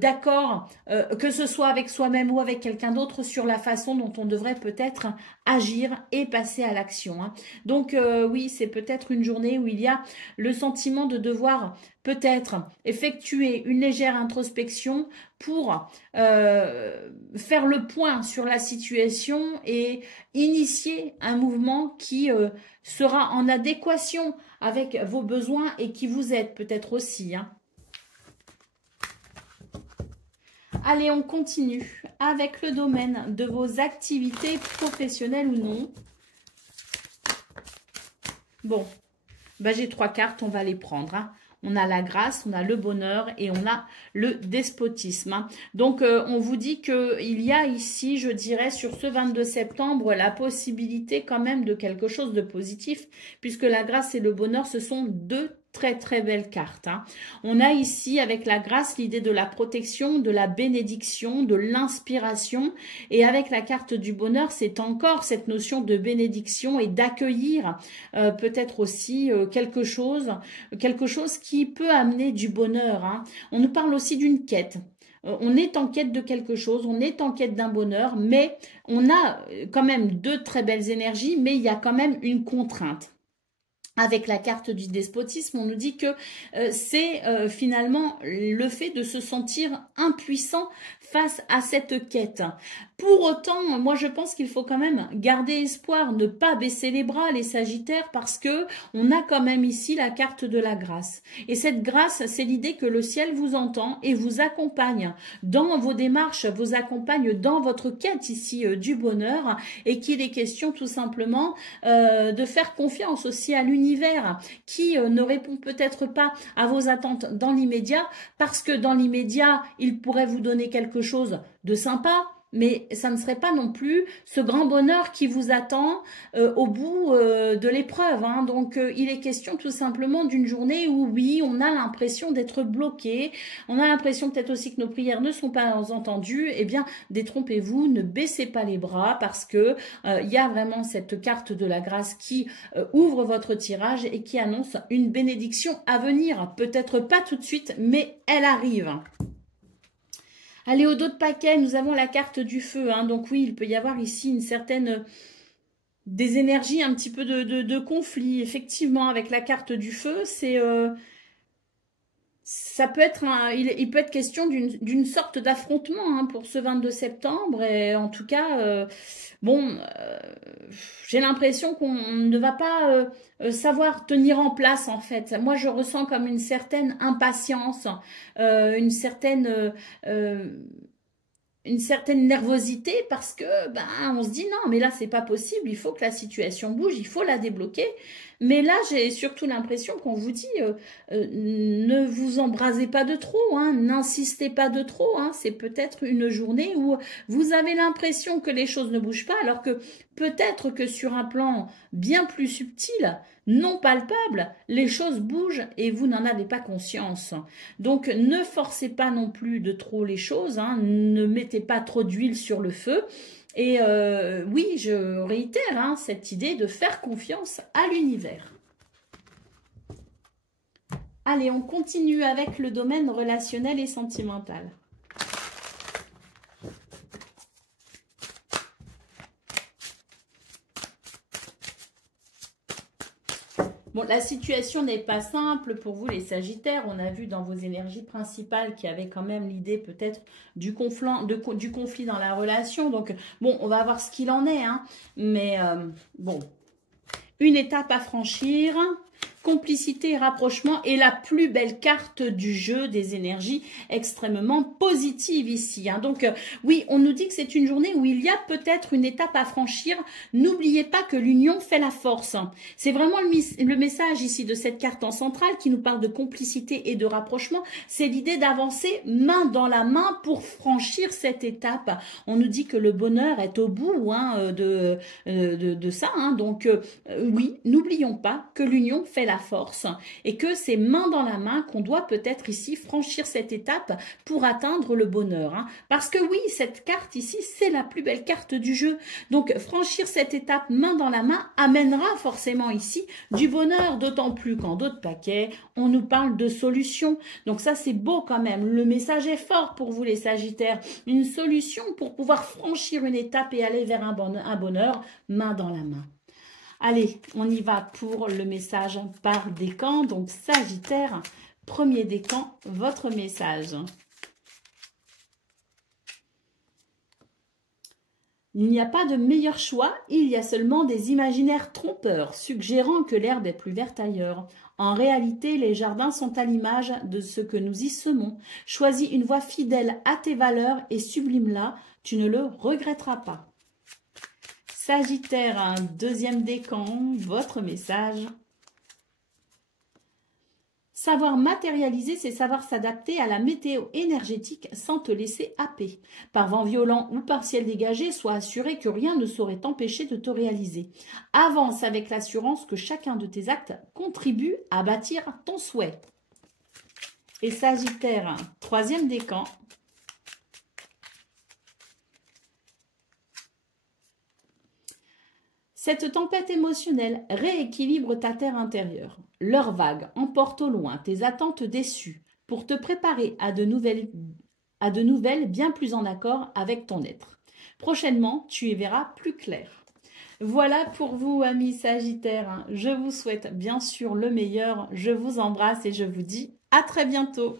d'accord, que ce soit avec soi-même ou avec quelqu'un d'autre, sur la façon dont on devrait peut-être agir et passer à l'action. Hein. Donc oui, c'est peut-être une journée où il y a le sentiment de devoir peut-être effectuer une légère introspection pour faire le point sur la situation et initier un mouvement qui sera en adéquation avec vos besoins et qui vous aide peut-être aussi. Hein. Allez, on continue avec le domaine de vos activités professionnelles ou non. Bon, ben, j'ai 3 cartes, on va les prendre. Hein. On a la grâce, on a le bonheur et on a le despotisme. Hein. Donc, on vous dit qu'il y a ici, je dirais, sur ce 22 septembre, la possibilité quand même de quelque chose de positif, puisque la grâce et le bonheur, ce sont deux très très belle carte. Hein. On a ici avec la grâce l'idée de la protection, de la bénédiction, de l'inspiration, et avec la carte du bonheur, c'est encore cette notion de bénédiction et d'accueillir peut-être aussi quelque chose qui peut amener du bonheur. Hein. On nous parle aussi d'une quête. On est en quête de quelque chose, on est en quête d'un bonheur, mais on a quand même deux très belles énergies, mais il y a quand même une contrainte. Avec la carte du despotisme, on nous dit que c'est finalement le fait de se sentir impuissant face à cette quête. Pour autant, moi je pense qu'il faut quand même garder espoir, ne pas baisser les bras les Sagittaires, parce que on a quand même ici la carte de la grâce. Et cette grâce, c'est l'idée que le ciel vous entend et vous accompagne dans vos démarches, vous accompagne dans votre quête ici du bonheur, et qu'il est question tout simplement de faire confiance aussi à l'univers qui ne répond peut-être pas à vos attentes dans l'immédiat, parce que dans l'immédiat, il pourrait vous donner quelque chose de sympa, mais ça ne serait pas non plus ce grand bonheur qui vous attend au bout de l'épreuve. Hein. Donc, il est question tout simplement d'une journée où, oui, on a l'impression d'être bloqué, on a l'impression peut-être aussi que nos prières ne sont pas entendues. Eh bien, détrompez-vous, ne baissez pas les bras, parce que il y a vraiment cette carte de la grâce qui ouvre votre tirage et qui annonce une bénédiction à venir. Peut-être pas tout de suite, mais elle arrive. Allez, au dos de paquet, nous avons la carte du feu. Hein. Donc oui, il peut y avoir ici une certaine... des énergies un petit peu de conflit. Effectivement, avec la carte du feu, c'est... ça peut être il peut être question d'une sorte d'affrontement hein, pour ce 22 septembre. Et en tout cas, j'ai l'impression qu'on ne va pas savoir tenir en place en fait. Moi, je ressens comme une certaine impatience, une certaine nervosité, parce que on se dit non, mais là c'est pas possible, il faut que la situation bouge, il faut la débloquer. Mais là, j'ai surtout l'impression qu'on vous dit ne vous embrasez pas de trop, hein, n'insistez pas de trop. Hein, c'est peut-être une journée où vous avez l'impression que les choses ne bougent pas, alors que peut-être que sur un plan bien plus subtil, non palpable, les choses bougent et vous n'en avez pas conscience. Donc, ne forcez pas non plus de trop les choses, hein, ne mettez pas trop d'huile sur le feu. Et oui, je réitère hein, cette idée de faire confiance à l'univers. Allez, on continue avec le domaine relationnel et sentimental. Bon, la situation n'est pas simple pour vous les Sagittaires. On a vu dans vos énergies principales qu'il y avait quand même l'idée peut-être du conflit dans la relation. Donc, bon, on va voir ce qu'il en est. Hein. Mais, bon, une étape à franchir. Complicité et rapprochement est la plus belle carte du jeu des énergies extrêmement positives ici. Hein. Donc, oui, on nous dit que c'est une journée où il y a peut-être une étape à franchir. N'oubliez pas que l'union fait la force. C'est vraiment le message ici de cette carte en centrale qui nous parle de complicité et de rapprochement. C'est l'idée d'avancer main dans la main pour franchir cette étape. On nous dit que le bonheur est au bout hein, de ça. Hein. Donc, oui, n'oublions pas que l'union fait la force et que c'est main dans la main qu'on doit peut-être ici franchir cette étape pour atteindre le bonheur. Hein. Parce que oui, cette carte ici, c'est la plus belle carte du jeu. Donc, franchir cette étape main dans la main amènera forcément ici du bonheur, d'autant plus qu'en d'autres paquets, on nous parle de solution. Donc ça, c'est beau quand même. Le message est fort pour vous les Sagittaires. Une solution pour pouvoir franchir une étape et aller vers un bonheur main dans la main. Allez, on y va pour le message par décan. Donc, Sagittaire, premier décan, votre message. Il n'y a pas de meilleur choix, il y a seulement des imaginaires trompeurs, suggérant que l'herbe est plus verte ailleurs. En réalité, les jardins sont à l'image de ce que nous y semons. Choisis une voie fidèle à tes valeurs et sublime-la, tu ne le regretteras pas. Sagittaire, un deuxième décan, votre message. Savoir matérialiser, c'est savoir s'adapter à la météo énergétique sans te laisser happer. Par vent violent ou par ciel dégagé, sois assuré que rien ne saurait t'empêcher de te réaliser. Avance avec l'assurance que chacun de tes actes contribue à bâtir ton souhait. Et Sagittaire, troisième décan. Cette tempête émotionnelle rééquilibre ta terre intérieure. Leurs vagues emportent au loin tes attentes déçues pour te préparer à de nouvelles bien plus en accord avec ton être. Prochainement, tu y verras plus clair. Voilà pour vous, amis Sagittaires. Je vous souhaite bien sûr le meilleur. Je vous embrasse et je vous dis à très bientôt.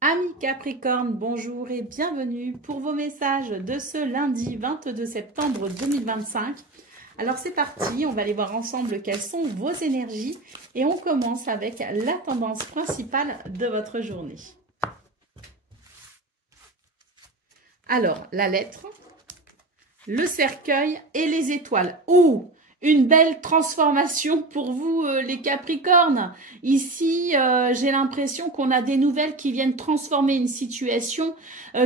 Amis Capricorne, bonjour et bienvenue pour vos messages de ce lundi 22 septembre 2025. Alors c'est parti, on va aller voir ensemble quelles sont vos énergies et on commence avec la tendance principale de votre journée. Alors, la lettre, le cercueil et les étoiles. Oh! Une belle transformation pour vous, les Capricornes. Ici, j'ai l'impression qu'on a des nouvelles qui viennent transformer une situation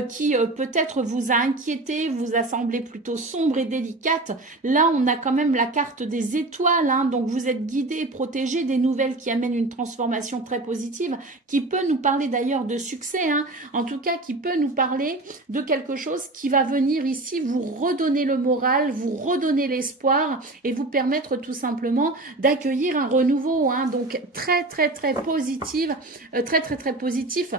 qui peut-être vous a inquiété, vous a semblé plutôt sombre et délicate. Là, on a quand même la carte des étoiles, hein, donc vous êtes guidés et protégés des nouvelles qui amènent une transformation très positive, qui peut nous parler d'ailleurs de succès, hein, en tout cas qui peut nous parler de quelque chose qui va venir ici vous redonner le moral, vous redonner l'espoir et vous permettre tout simplement d'accueillir un renouveau, hein, donc très positive, très positif.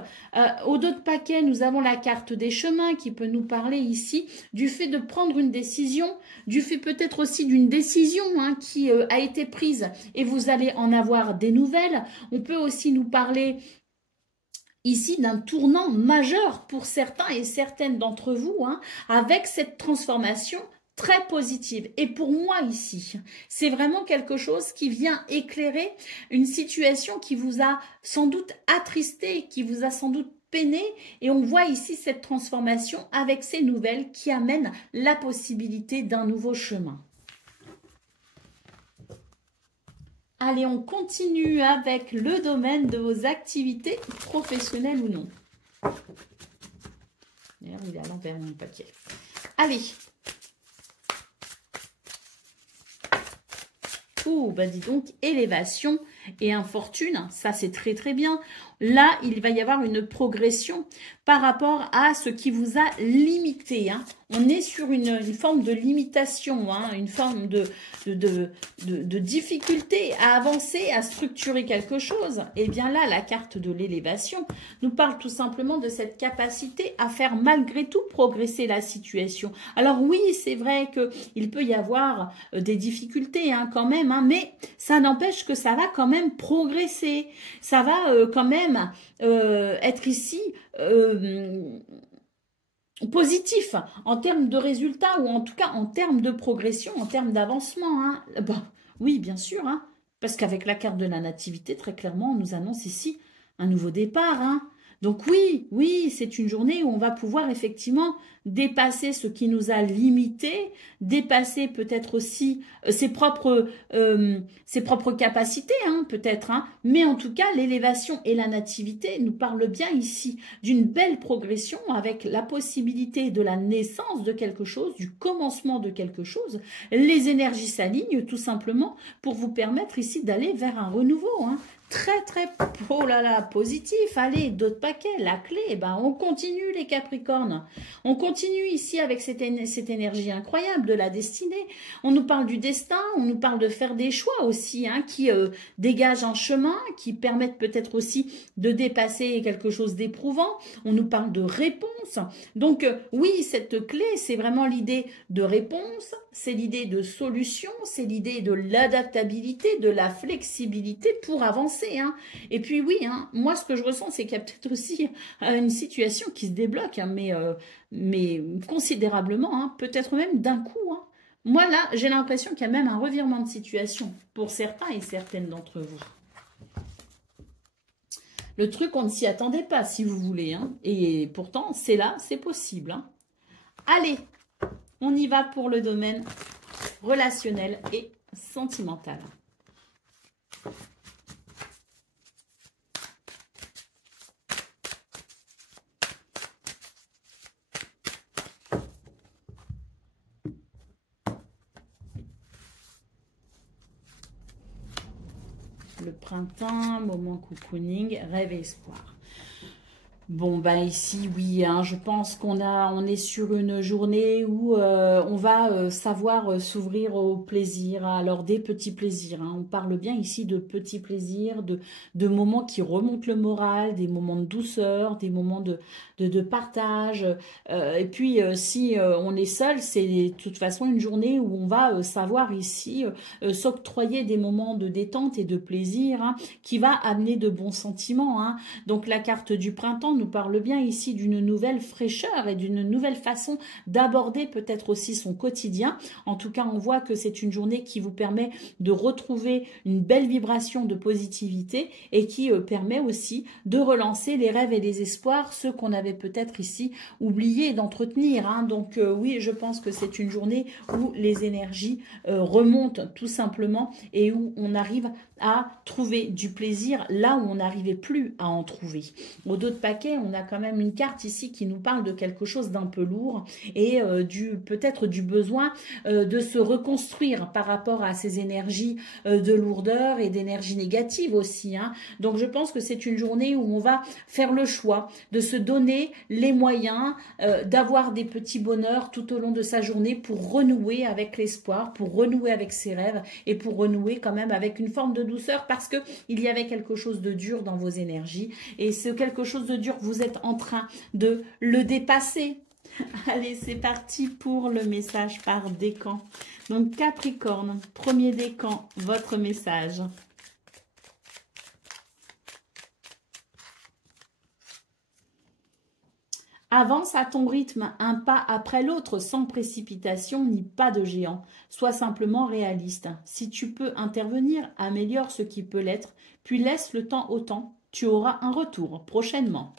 Au dos de paquet, nous avons la carte des chemins qui peut nous parler ici du fait de prendre une décision, du fait peut-être aussi d'une décision, hein, qui a été prise et vous allez en avoir des nouvelles. On peut aussi nous parler ici d'un tournant majeur pour certains et certaines d'entre vous, hein, avec cette transformation très positive. Et pour moi ici, c'est vraiment quelque chose qui vient éclairer une situation qui vous a sans doute attristé, qui vous a sans doute peiné. Et on voit ici cette transformation avec ces nouvelles qui amènent la possibilité d'un nouveau chemin. Allez, on continue avec le domaine de vos activités professionnelles ou non. D'ailleurs, il est à l'envers mon paquet. Allez. Oh, bah dis donc, élévation et infortune, ça c'est très bien. Là, il va y avoir une progression par rapport à ce qui vous a limité, hein. On est sur une forme de limitation, hein, une forme de difficulté à avancer, à structurer quelque chose. Et bien là, la carte de l'élévation nous parle tout simplement de cette capacité à faire malgré tout progresser la situation. Alors oui, c'est vrai qu'il peut y avoir des difficultés, hein, quand même, hein, mais ça n'empêche que ça va quand même progresser. Ça va quand même être ici positif en termes de résultats ou en tout cas en termes de progression, en termes d'avancement, hein. Bon, oui, bien sûr, hein, parce qu'avec la carte de la nativité, très clairement, on nous annonce ici un nouveau départ, hein. Donc oui, c'est une journée où on va pouvoir effectivement dépasser ce qui nous a limités, dépasser peut-être aussi ses propres capacités, hein, peut-être, hein, mais en tout cas, l'élévation et la nativité nous parlent bien ici d'une belle progression avec la possibilité de la naissance de quelque chose, du commencement de quelque chose. Les énergies s'alignent tout simplement pour vous permettre ici d'aller vers un renouveau, hein. Très, oh là là, positif. Allez, d'autres paquets, la clé, ben on continue les Capricornes. On continue ici avec cette énergie incroyable de la destinée. On nous parle du destin, on nous parle de faire des choix aussi, hein, qui dégagent un chemin, qui permettent peut-être aussi de dépasser quelque chose d'éprouvant. On nous parle de réponse. Donc oui, cette clé, c'est vraiment l'idée de réponse, c'est l'idée de solution, c'est l'idée de l'adaptabilité, de la flexibilité pour avancer, hein. Et puis oui, hein, moi ce que je ressens, c'est qu'il y a peut-être aussi une situation qui se débloque, hein, mais considérablement, hein, peut-être même d'un coup, hein. Moi là, j'ai l'impression qu'il y a même un revirement de situation pour certains et certaines d'entre vous. Le truc, on ne s'y attendait pas, si vous voulez, hein. Et pourtant, c'est là, c'est possible, hein. Allez, on y va pour le domaine relationnel et sentimental. Le printemps, moment cocooning, rêve et espoir. Bon, bah ici, oui, hein, je pense on est sur une journée où on va savoir s'ouvrir au plaisir. Alors, des petits plaisirs, hein, on parle bien ici de petits plaisirs, de moments qui remontent le moral, des moments de douceur, des moments de partage. Et puis, si on est seul, c'est de toute façon une journée où on va savoir ici s'octroyer des moments de détente et de plaisir, hein, qui va amener de bons sentiments, hein. Donc, la carte du printemps nous parle bien ici d'une nouvelle fraîcheur et d'une nouvelle façon d'aborder peut-être aussi son quotidien. En tout cas, on voit que c'est une journée qui vous permet de retrouver une belle vibration de positivité et qui permet aussi de relancer les rêves et les espoirs, ceux qu'on avait peut-être ici oubliés d'entretenir, hein. Donc oui, je pense que c'est une journée où les énergies remontent tout simplement et où on arrive à trouver du plaisir là où on n'arrivait plus à en trouver. Au dos de paquet, on a quand même une carte ici qui nous parle de quelque chose d'un peu lourd et peut-être du besoin de se reconstruire par rapport à ces énergies de lourdeur et d'énergie négative aussi, hein. Donc je pense que c'est une journée où on va faire le choix de se donner les moyens d'avoir des petits bonheurs tout au long de sa journée pour renouer avec l'espoir, pour renouer avec ses rêves et pour renouer quand même avec une forme de douceur parce que il y avait quelque chose de dur dans vos énergies et ce quelque chose de dur, vous êtes en train de le dépasser. Allez, c'est parti pour le message par décan. Donc Capricorne, premier décan, votre message. Avance à ton rythme, un pas après l'autre, sans précipitation ni pas de géant. Sois simplement réaliste. Si tu peux intervenir, améliore ce qui peut l'être, puis laisse le temps au temps. Tu auras un retour prochainement.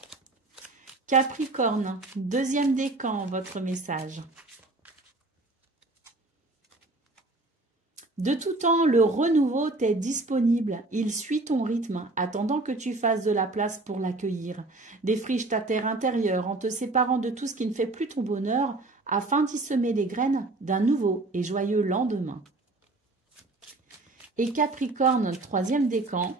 Capricorne, deuxième décan, votre message. De tout temps, le renouveau t'est disponible. Il suit ton rythme, attendant que tu fasses de la place pour l'accueillir. Défriche ta terre intérieure en te séparant de tout ce qui ne fait plus ton bonheur, afin d'y semer les graines d'un nouveau et joyeux lendemain. Et Capricorne, troisième décan.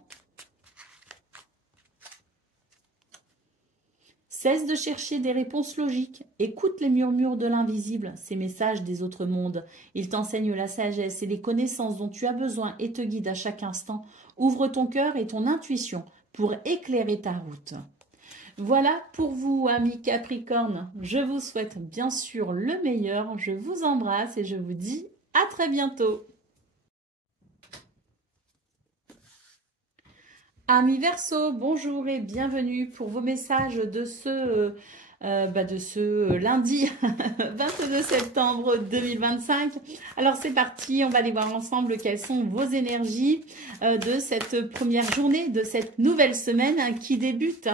Cesse de chercher des réponses logiques. Écoute les murmures de l'invisible, ces messages des autres mondes. Ils t'enseignent la sagesse et les connaissances dont tu as besoin et te guident à chaque instant. Ouvre ton cœur et ton intuition pour éclairer ta route. Voilà pour vous, amis Capricorne. Je vous souhaite bien sûr le meilleur. Je vous embrasse et je vous dis à très bientôt. Amis Verseau, bonjour et bienvenue pour vos messages de ce lundi 22 septembre 2025. Alors c'est parti, on va aller voir ensemble quelles sont vos énergies de cette première journée, de cette nouvelle semaine qui débute.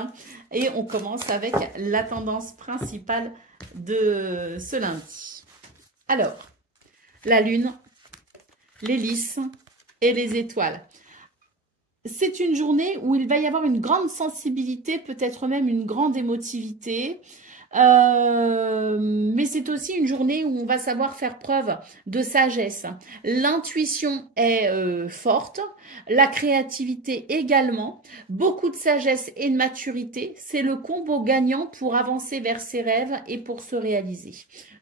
Et on commence avec la tendance principale de ce lundi. Alors, la lune, l'hélice et les étoiles. C'est une journée où il va y avoir une grande sensibilité, peut-être même une grande émotivité. Mais c'est aussi une journée où on va savoir faire preuve de sagesse. L'intuition est forte, la créativité également, beaucoup de sagesse et de maturité. C'est le combo gagnant pour avancer vers ses rêves et pour se réaliser.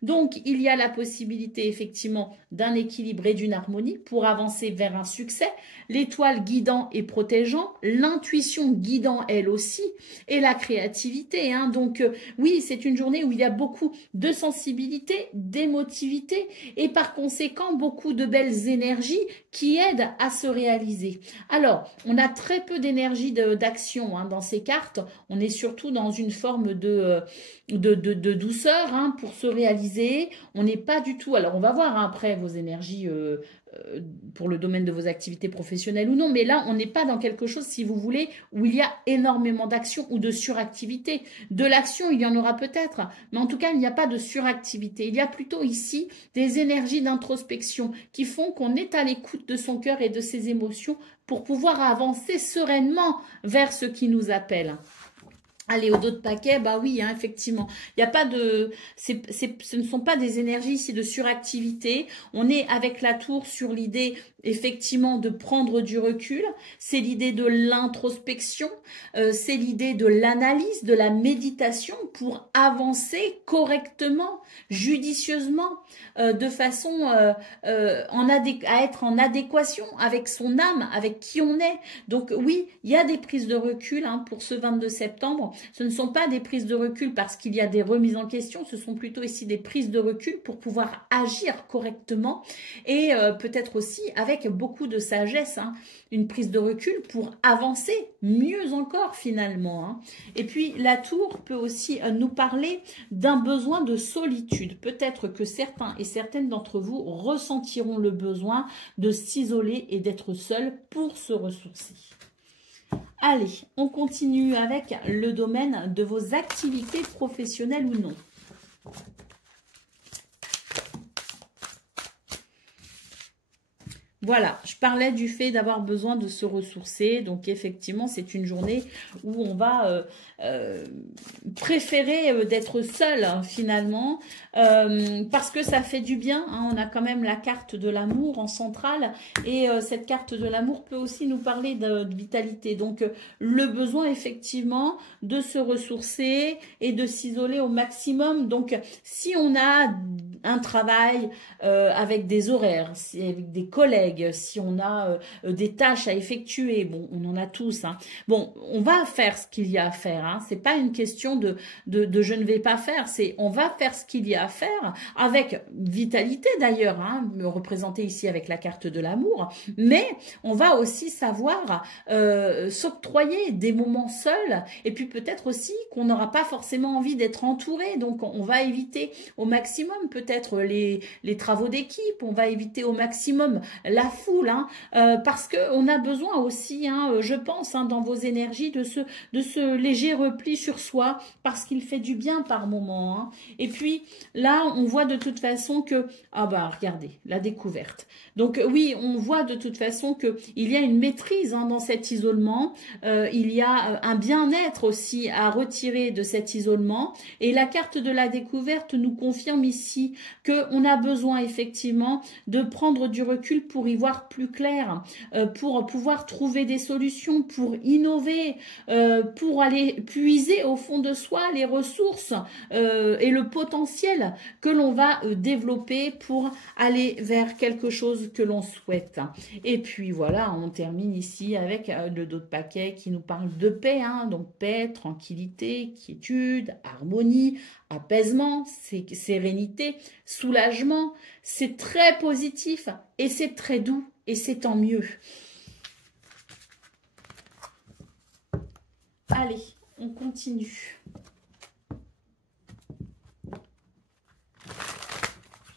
Donc, il y a la possibilité effectivement d'un équilibre et d'une harmonie pour avancer vers un succès. L'étoile guidant et protégeant, l'intuition guidant elle aussi, et la créativité. Donc, oui, c'est une journée où il y a beaucoup de sensibilité, d'émotivité et par conséquent beaucoup de belles énergies qui aident à se réaliser. Alors, on a très peu d'énergie d'action dans ces cartes. On est surtout dans une forme de douceur pour se réaliser. On n'est pas du tout... Alors, on va voir après vos énergies pour le domaine de vos activités professionnelles ou non, mais là, on n'est pas dans quelque chose, si vous voulez, où il y a énormément d'action ou de suractivité. De l'action, il y en aura peut-être, mais en tout cas, il n'y a pas de suractivité. Il y a plutôt ici des énergies d'introspection qui font qu'on est à l'écoute de son cœur et de ses émotions pour pouvoir avancer sereinement vers ce qui nous appelle. Allez, au dos de paquet, bah oui, hein, effectivement. Il n'y a pas de... ce ne sont pas des énergies ici de suractivité. On est avec la tour sur l'idée, effectivement, de prendre du recul. C'est l'idée de l'introspection. C'est l'idée de l'analyse, de la méditation pour avancer correctement, judicieusement, de façon à être en adéquation avec son âme, avec qui on est. Donc oui, il y a des prises de recul hein, pour ce 22 septembre. Ce ne sont pas des prises de recul parce qu'il y a des remises en question, ce sont plutôt ici des prises de recul pour pouvoir agir correctement et peut-être aussi avec beaucoup de sagesse, hein, une prise de recul pour avancer mieux encore finalement. Hein. Et puis la tour peut aussi nous parler d'un besoin de solitude. Peut-être que certains et certaines d'entre vous ressentiront le besoin de s'isoler et d'être seuls pour se ressourcer. Allez, on continue avec le domaine de vos activités professionnelles ou non. Voilà, je parlais du fait d'avoir besoin de se ressourcer. Donc, effectivement, c'est une journée où on va préférer d'être seul, hein, finalement, parce que ça fait du bien. Hein. On a quand même la carte de l'amour en centrale. Et cette carte de l'amour peut aussi nous parler de vitalité. Donc, le besoin, effectivement, de se ressourcer et de s'isoler au maximum. Donc, si on a un travail avec des horaires, avec des collègues, si on a des tâches à effectuer, bon, on en a tous, hein. Bon, on va faire ce qu'il y a à faire, hein. C'est pas une question de je ne vais pas faire, c'est on va faire ce qu'il y a à faire, avec vitalité d'ailleurs, hein, me représenter ici avec la carte de l'amour, mais on va aussi savoir s'octroyer des moments seuls, et puis peut-être aussi qu'on n'aura pas forcément envie d'être entouré, donc on va éviter au maximum peut-être les travaux d'équipe, on va éviter au maximum la foule, hein, parce qu'on a besoin aussi, hein, je pense, hein, dans vos énergies, de ce léger repli sur soi, parce qu'il fait du bien par moment. Hein. Et puis, là, on voit de toute façon que, ah bah, regardez, la découverte. Donc, oui, on voit de toute façon qu'il y a une maîtrise hein, dans cet isolement, il y a un bien-être aussi à retirer de cet isolement, et la carte de la découverte nous confirme ici qu'on a besoin effectivement de prendre du recul pour y voir plus clair, pour pouvoir trouver des solutions, pour innover, pour aller puiser au fond de soi les ressources et le potentiel que l'on va développer pour aller vers quelque chose que l'on souhaite. Et puis voilà, on termine ici avec le dos de paquet qui nous parle de paix, hein, donc paix, tranquillité, quiétude, harmonie, apaisement, sérénité, soulagement. C'est très positif et c'est très doux et c'est tant mieux. Allez, on continue.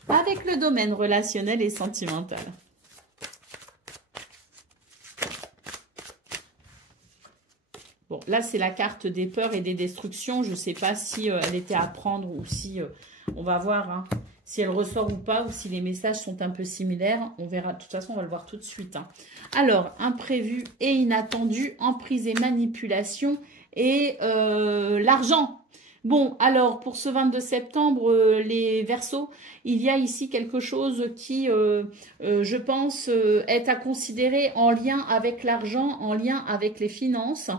Avec le domaine relationnel et sentimental. Bon, là, c'est la carte des peurs et des destructions. Je ne sais pas si elle était à prendre ou si... on va voir hein, si elle ressort ou pas, ou si les messages sont un peu similaires. On verra. De toute façon, on va le voir tout de suite. Hein. Alors, imprévu et inattendu, emprise et manipulation et l'argent. Bon, alors, pour ce 22 septembre, les Verseaux, il y a ici quelque chose qui, je pense, est à considérer en lien avec l'argent, en lien avec les finances.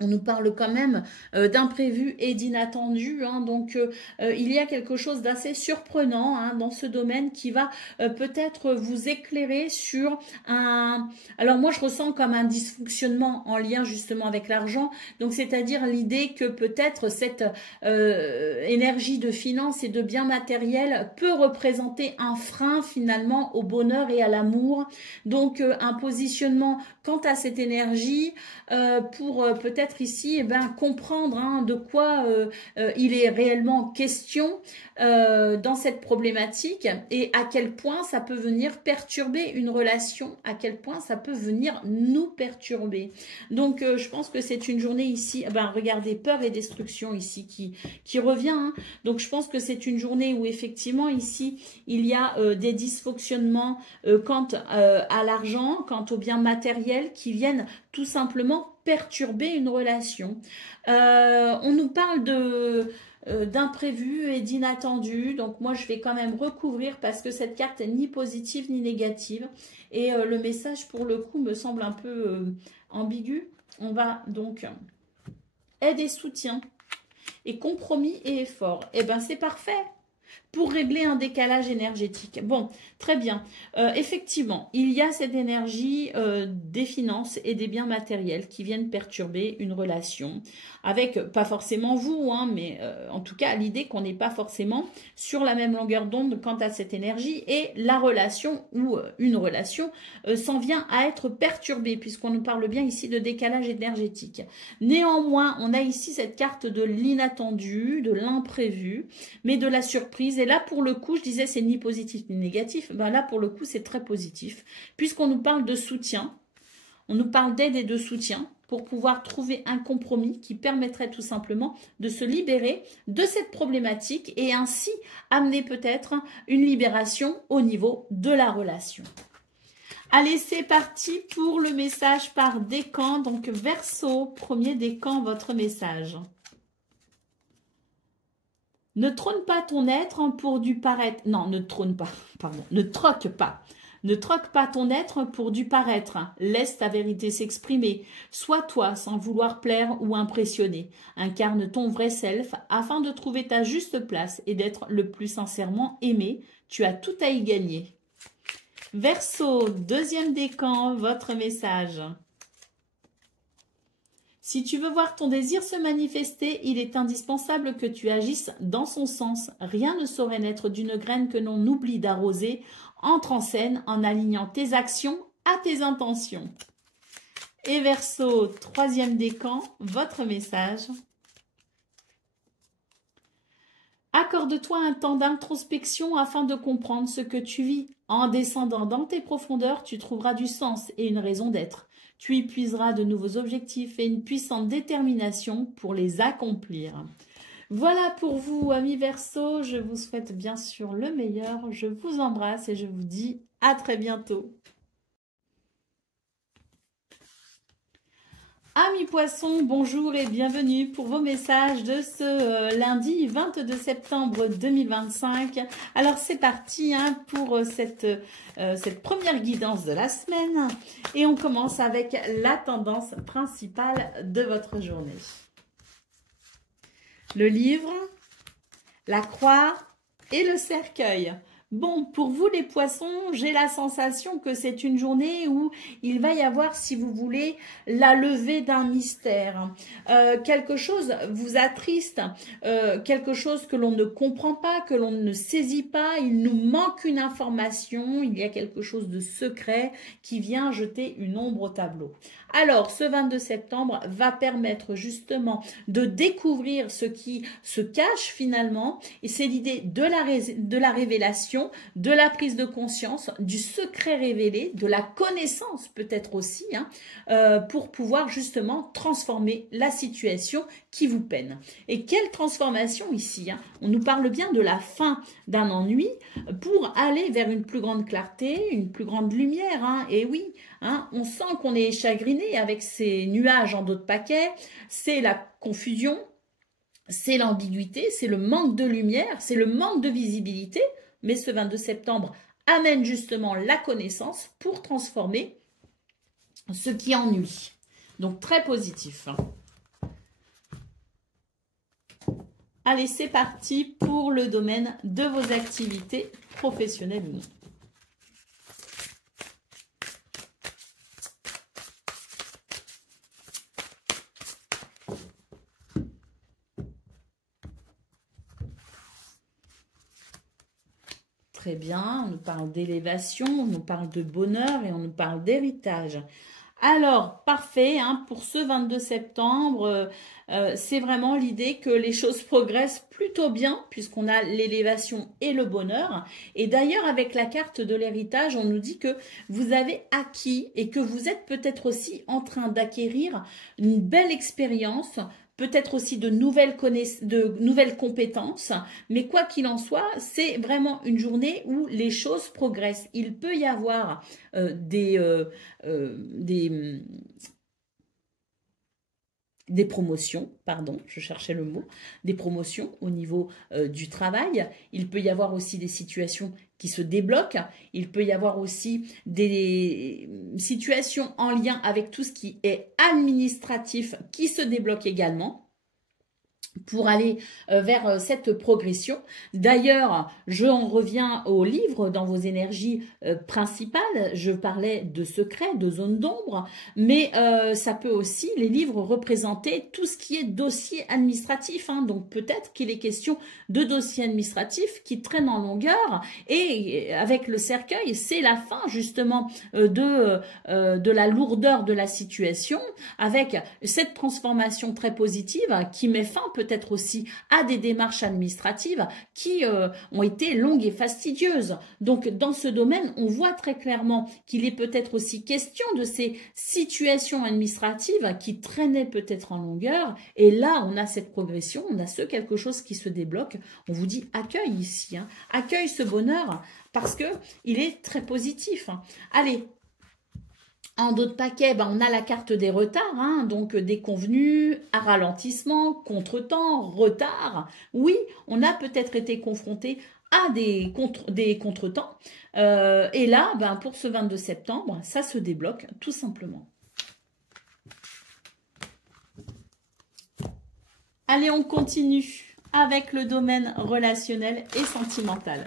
On nous parle quand même d'imprévu et d'inattendu, hein, donc il y a quelque chose d'assez surprenant hein, dans ce domaine qui va peut-être vous éclairer sur un... Alors moi je ressens comme un dysfonctionnement en lien justement avec l'argent, donc c'est-à-dire l'idée que peut-être cette énergie de finance et de biens matériels peut représenter un frein finalement au bonheur et à l'amour, donc un positionnement quant à cette énergie pour peut-être peut-être ici comprendre de quoi il est réellement question dans cette problématique et à quel point ça peut venir perturber une relation, à quel point ça peut venir nous perturber. Donc je pense que c'est une journée ici, regardez, peur et destruction ici qui revient. Donc je pense que c'est une journée où effectivement ici il y a des dysfonctionnements quant à l'argent, quant aux biens matériels qui viennent tout simplement perturber une relation. On nous parle d'imprévu et d'inattendu, donc moi je vais quand même recouvrir parce que cette carte est ni positive ni négative et le message pour le coup me semble un peu ambigu. On va donc aide et soutien et compromis et effort. C'est parfait pour régler un décalage énergétique. Bon, très bien. Effectivement, il y a cette énergie des finances et des biens matériels qui viennent perturber une relation avec, pas forcément vous, mais en tout cas, l'idée qu'on n'est pas forcément sur la même longueur d'onde quant à cette énergie et la relation ou une relation s'en vient à être perturbée puisqu'on nous parle bien ici de décalage énergétique. Néanmoins, on a ici cette carte de l'inattendu, de l'imprévu, mais de la surprise. Et là, pour le coup, je disais, c'est ni positif ni négatif. Là, pour le coup, c'est très positif, puisqu'on nous parle de soutien, on nous parle d'aide et de soutien pour pouvoir trouver un compromis qui permettrait tout simplement de se libérer de cette problématique et ainsi amener peut-être une libération au niveau de la relation. Allez, c'est parti pour le message par décan. Donc, Verseau, premier décan, votre message. Ne trône pas ton être pour du paraître. Non, ne trône pas, pardon. Ne troque pas. Ne troque pas ton être pour du paraître. Laisse ta vérité s'exprimer. Sois toi sans vouloir plaire ou impressionner. Incarne ton vrai self afin de trouver ta juste place et d'être le plus sincèrement aimé. Tu as tout à y gagner. Verseau, deuxième décan, votre message. Si tu veux voir ton désir se manifester, il est indispensable que tu agisses dans son sens. Rien ne saurait naître d'une graine que l'on oublie d'arroser. Entre en scène en alignant tes actions à tes intentions. Et Verseau, troisième décan, votre message. Accorde-toi un temps d'introspection afin de comprendre ce que tu vis. En descendant dans tes profondeurs, tu trouveras du sens et une raison d'être. Tu y puiseras de nouveaux objectifs et une puissante détermination pour les accomplir. Voilà pour vous, amis Verseau. Je vous souhaite bien sûr le meilleur. Je vous embrasse et je vous dis à très bientôt. Amis Poissons, bonjour et bienvenue pour vos messages de ce lundi 22 septembre 2025. Alors c'est parti pour cette première guidance de la semaine et on commence avec la tendance principale de votre journée. Le livre, la croix et le cercueil. Bon, pour vous les poissons, j'ai la sensation que c'est une journée où il va y avoir, si vous voulez, la levée d'un mystère. Quelque chose vous attriste, quelque chose que l'on ne comprend pas, que l'on ne saisit pas, il nous manque une information, il y a quelque chose de secret qui vient jeter une ombre au tableau. Alors, ce 22 septembre va permettre justement de découvrir ce qui se cache finalement, et c'est l'idée de la révélation, de la prise de conscience, du secret révélé, de la connaissance peut-être aussi, pour pouvoir justement transformer la situation qui vous peine. Et quelle transformation ici, on nous parle bien de la fin d'un ennui pour aller vers une plus grande clarté, une plus grande lumière, et oui, on sent qu'on est chagriné avec ces nuages en dos de paquet, c'est la confusion, c'est l'ambiguïté, c'est le manque de lumière, c'est le manque de visibilité, mais ce 22 septembre amène justement la connaissance pour transformer ce qui ennuie. Donc très positif. Allez, c'est parti pour le domaine de vos activités professionnelles ou non. Très bien, on nous parle d'élévation, on nous parle de bonheur et on nous parle d'héritage. Alors, parfait, hein, pour ce 22 septembre, c'est vraiment l'idée que les choses progressent plutôt bien puisqu'on a l'élévation et le bonheur. Et d'ailleurs, avec la carte de l'héritage, on nous dit que vous avez acquis et que vous êtes peut-être aussi en train d'acquérir une belle expérience, peut-être aussi de nouvelles compétences, mais quoi qu'il en soit, c'est vraiment une journée où les choses progressent. Il peut y avoir des promotions, pardon, je cherchais le mot, des promotions au niveau du travail. Il peut y avoir aussi des situations qui se débloquent. Il peut y avoir aussi des situations en lien avec tout ce qui est administratif qui se débloquent également pour aller vers cette progression. D'ailleurs, je en reviens au livre dans vos énergies principales. Je parlais de secrets, de zones d'ombre, mais ça peut aussi, les livres, représenter tout ce qui est dossier administratif. Hein. Donc peut-être qu'il est question de dossiers administratifs qui traînent en longueur et avec le cercueil, c'est la fin justement de la lourdeur de la situation avec cette transformation très positive qui met fin peut-être aussi à des démarches administratives qui ont été longues et fastidieuses. Donc, dans ce domaine, on voit très clairement qu'il est peut-être aussi question de ces situations administratives qui traînaient peut-être en longueur. Et là, on a cette progression, on a quelque chose qui se débloque. On vous dit accueille ici, hein. Accueille ce bonheur parce que il est très positif. Hein. Allez. En d'autres paquets, on a la carte des retards, hein, donc déconvenus, à ralentissement, contretemps, retard. Oui, on a peut-être été confronté à des contretemps. Et là, pour ce 22 septembre, ça se débloque tout simplement. Allez, on continue avec le domaine relationnel et sentimental.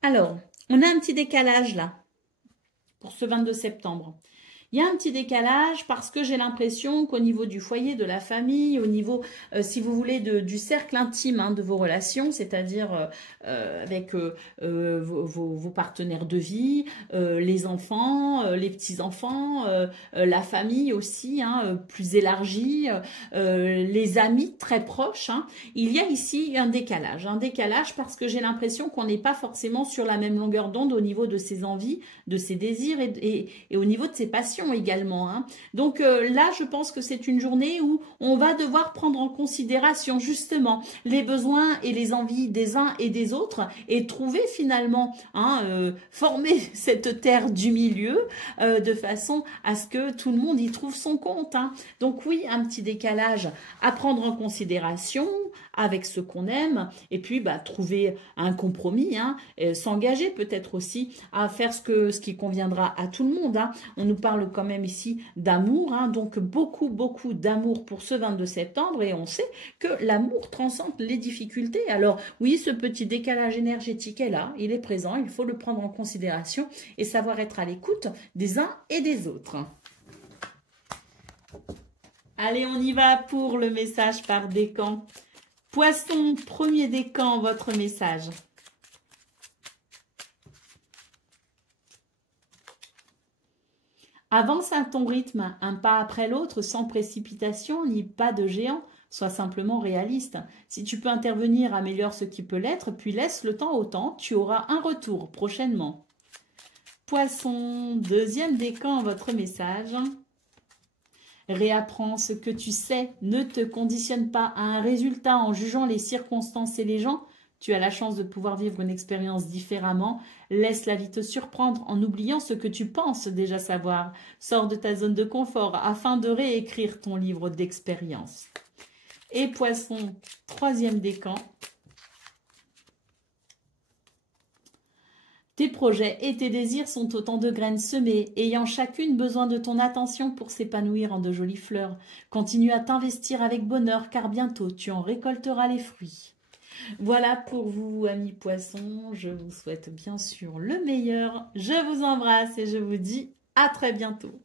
Alors, on a un petit décalage là, pour ce 22 septembre. Il y a un petit décalage parce que j'ai l'impression qu'au niveau du foyer, de la famille, au niveau, si vous voulez, du cercle intime hein, de vos relations, c'est-à-dire avec vos partenaires de vie, les enfants, les petits-enfants, la famille aussi, hein, plus élargie, les amis très proches, hein, il y a ici un décalage parce que j'ai l'impression qu'on n'est pas forcément sur la même longueur d'onde au niveau de ses envies, de ses désirs et au niveau de ses passions également. Hein. Donc là, je pense que c'est une journée où on va devoir prendre en considération justement les besoins et les envies des uns et des autres et trouver finalement, hein, former cette terre du milieu de façon à ce que tout le monde y trouve son compte. Hein. Donc oui, un petit décalage à prendre en considération avec ce qu'on aime et puis trouver un compromis, hein, s'engager peut-être aussi à faire ce qui conviendra à tout le monde. Hein. On nous parle quand même ici d'amour, hein, donc beaucoup d'amour pour ce 22 septembre et on sait que l'amour transcende les difficultés. Alors oui, ce petit décalage énergétique est là, il est présent, il faut le prendre en considération et savoir être à l'écoute des uns et des autres. Allez, on y va pour le message par décan. Poisson, premier décan, votre message. Avance à ton rythme, un pas après l'autre, sans précipitation ni pas de géant. Sois simplement réaliste. Si tu peux intervenir, améliore ce qui peut l'être, puis laisse le temps au temps. Tu auras un retour prochainement. Poisson, deuxième décan, votre message. Réapprends ce que tu sais. Ne te conditionne pas à un résultat en jugeant les circonstances et les gens. Tu as la chance de pouvoir vivre une expérience différemment. Laisse la vie te surprendre en oubliant ce que tu penses déjà savoir. Sors de ta zone de confort afin de réécrire ton livre d'expérience. Et Poisson, troisième décan. Tes projets et tes désirs sont autant de graines semées, ayant chacune besoin de ton attention pour s'épanouir en de jolies fleurs. Continue à t'investir avec bonheur, car bientôt tu en récolteras les fruits. Voilà pour vous, amis poissons. Je vous souhaite bien sûr le meilleur. Je vous embrasse et je vous dis à très bientôt.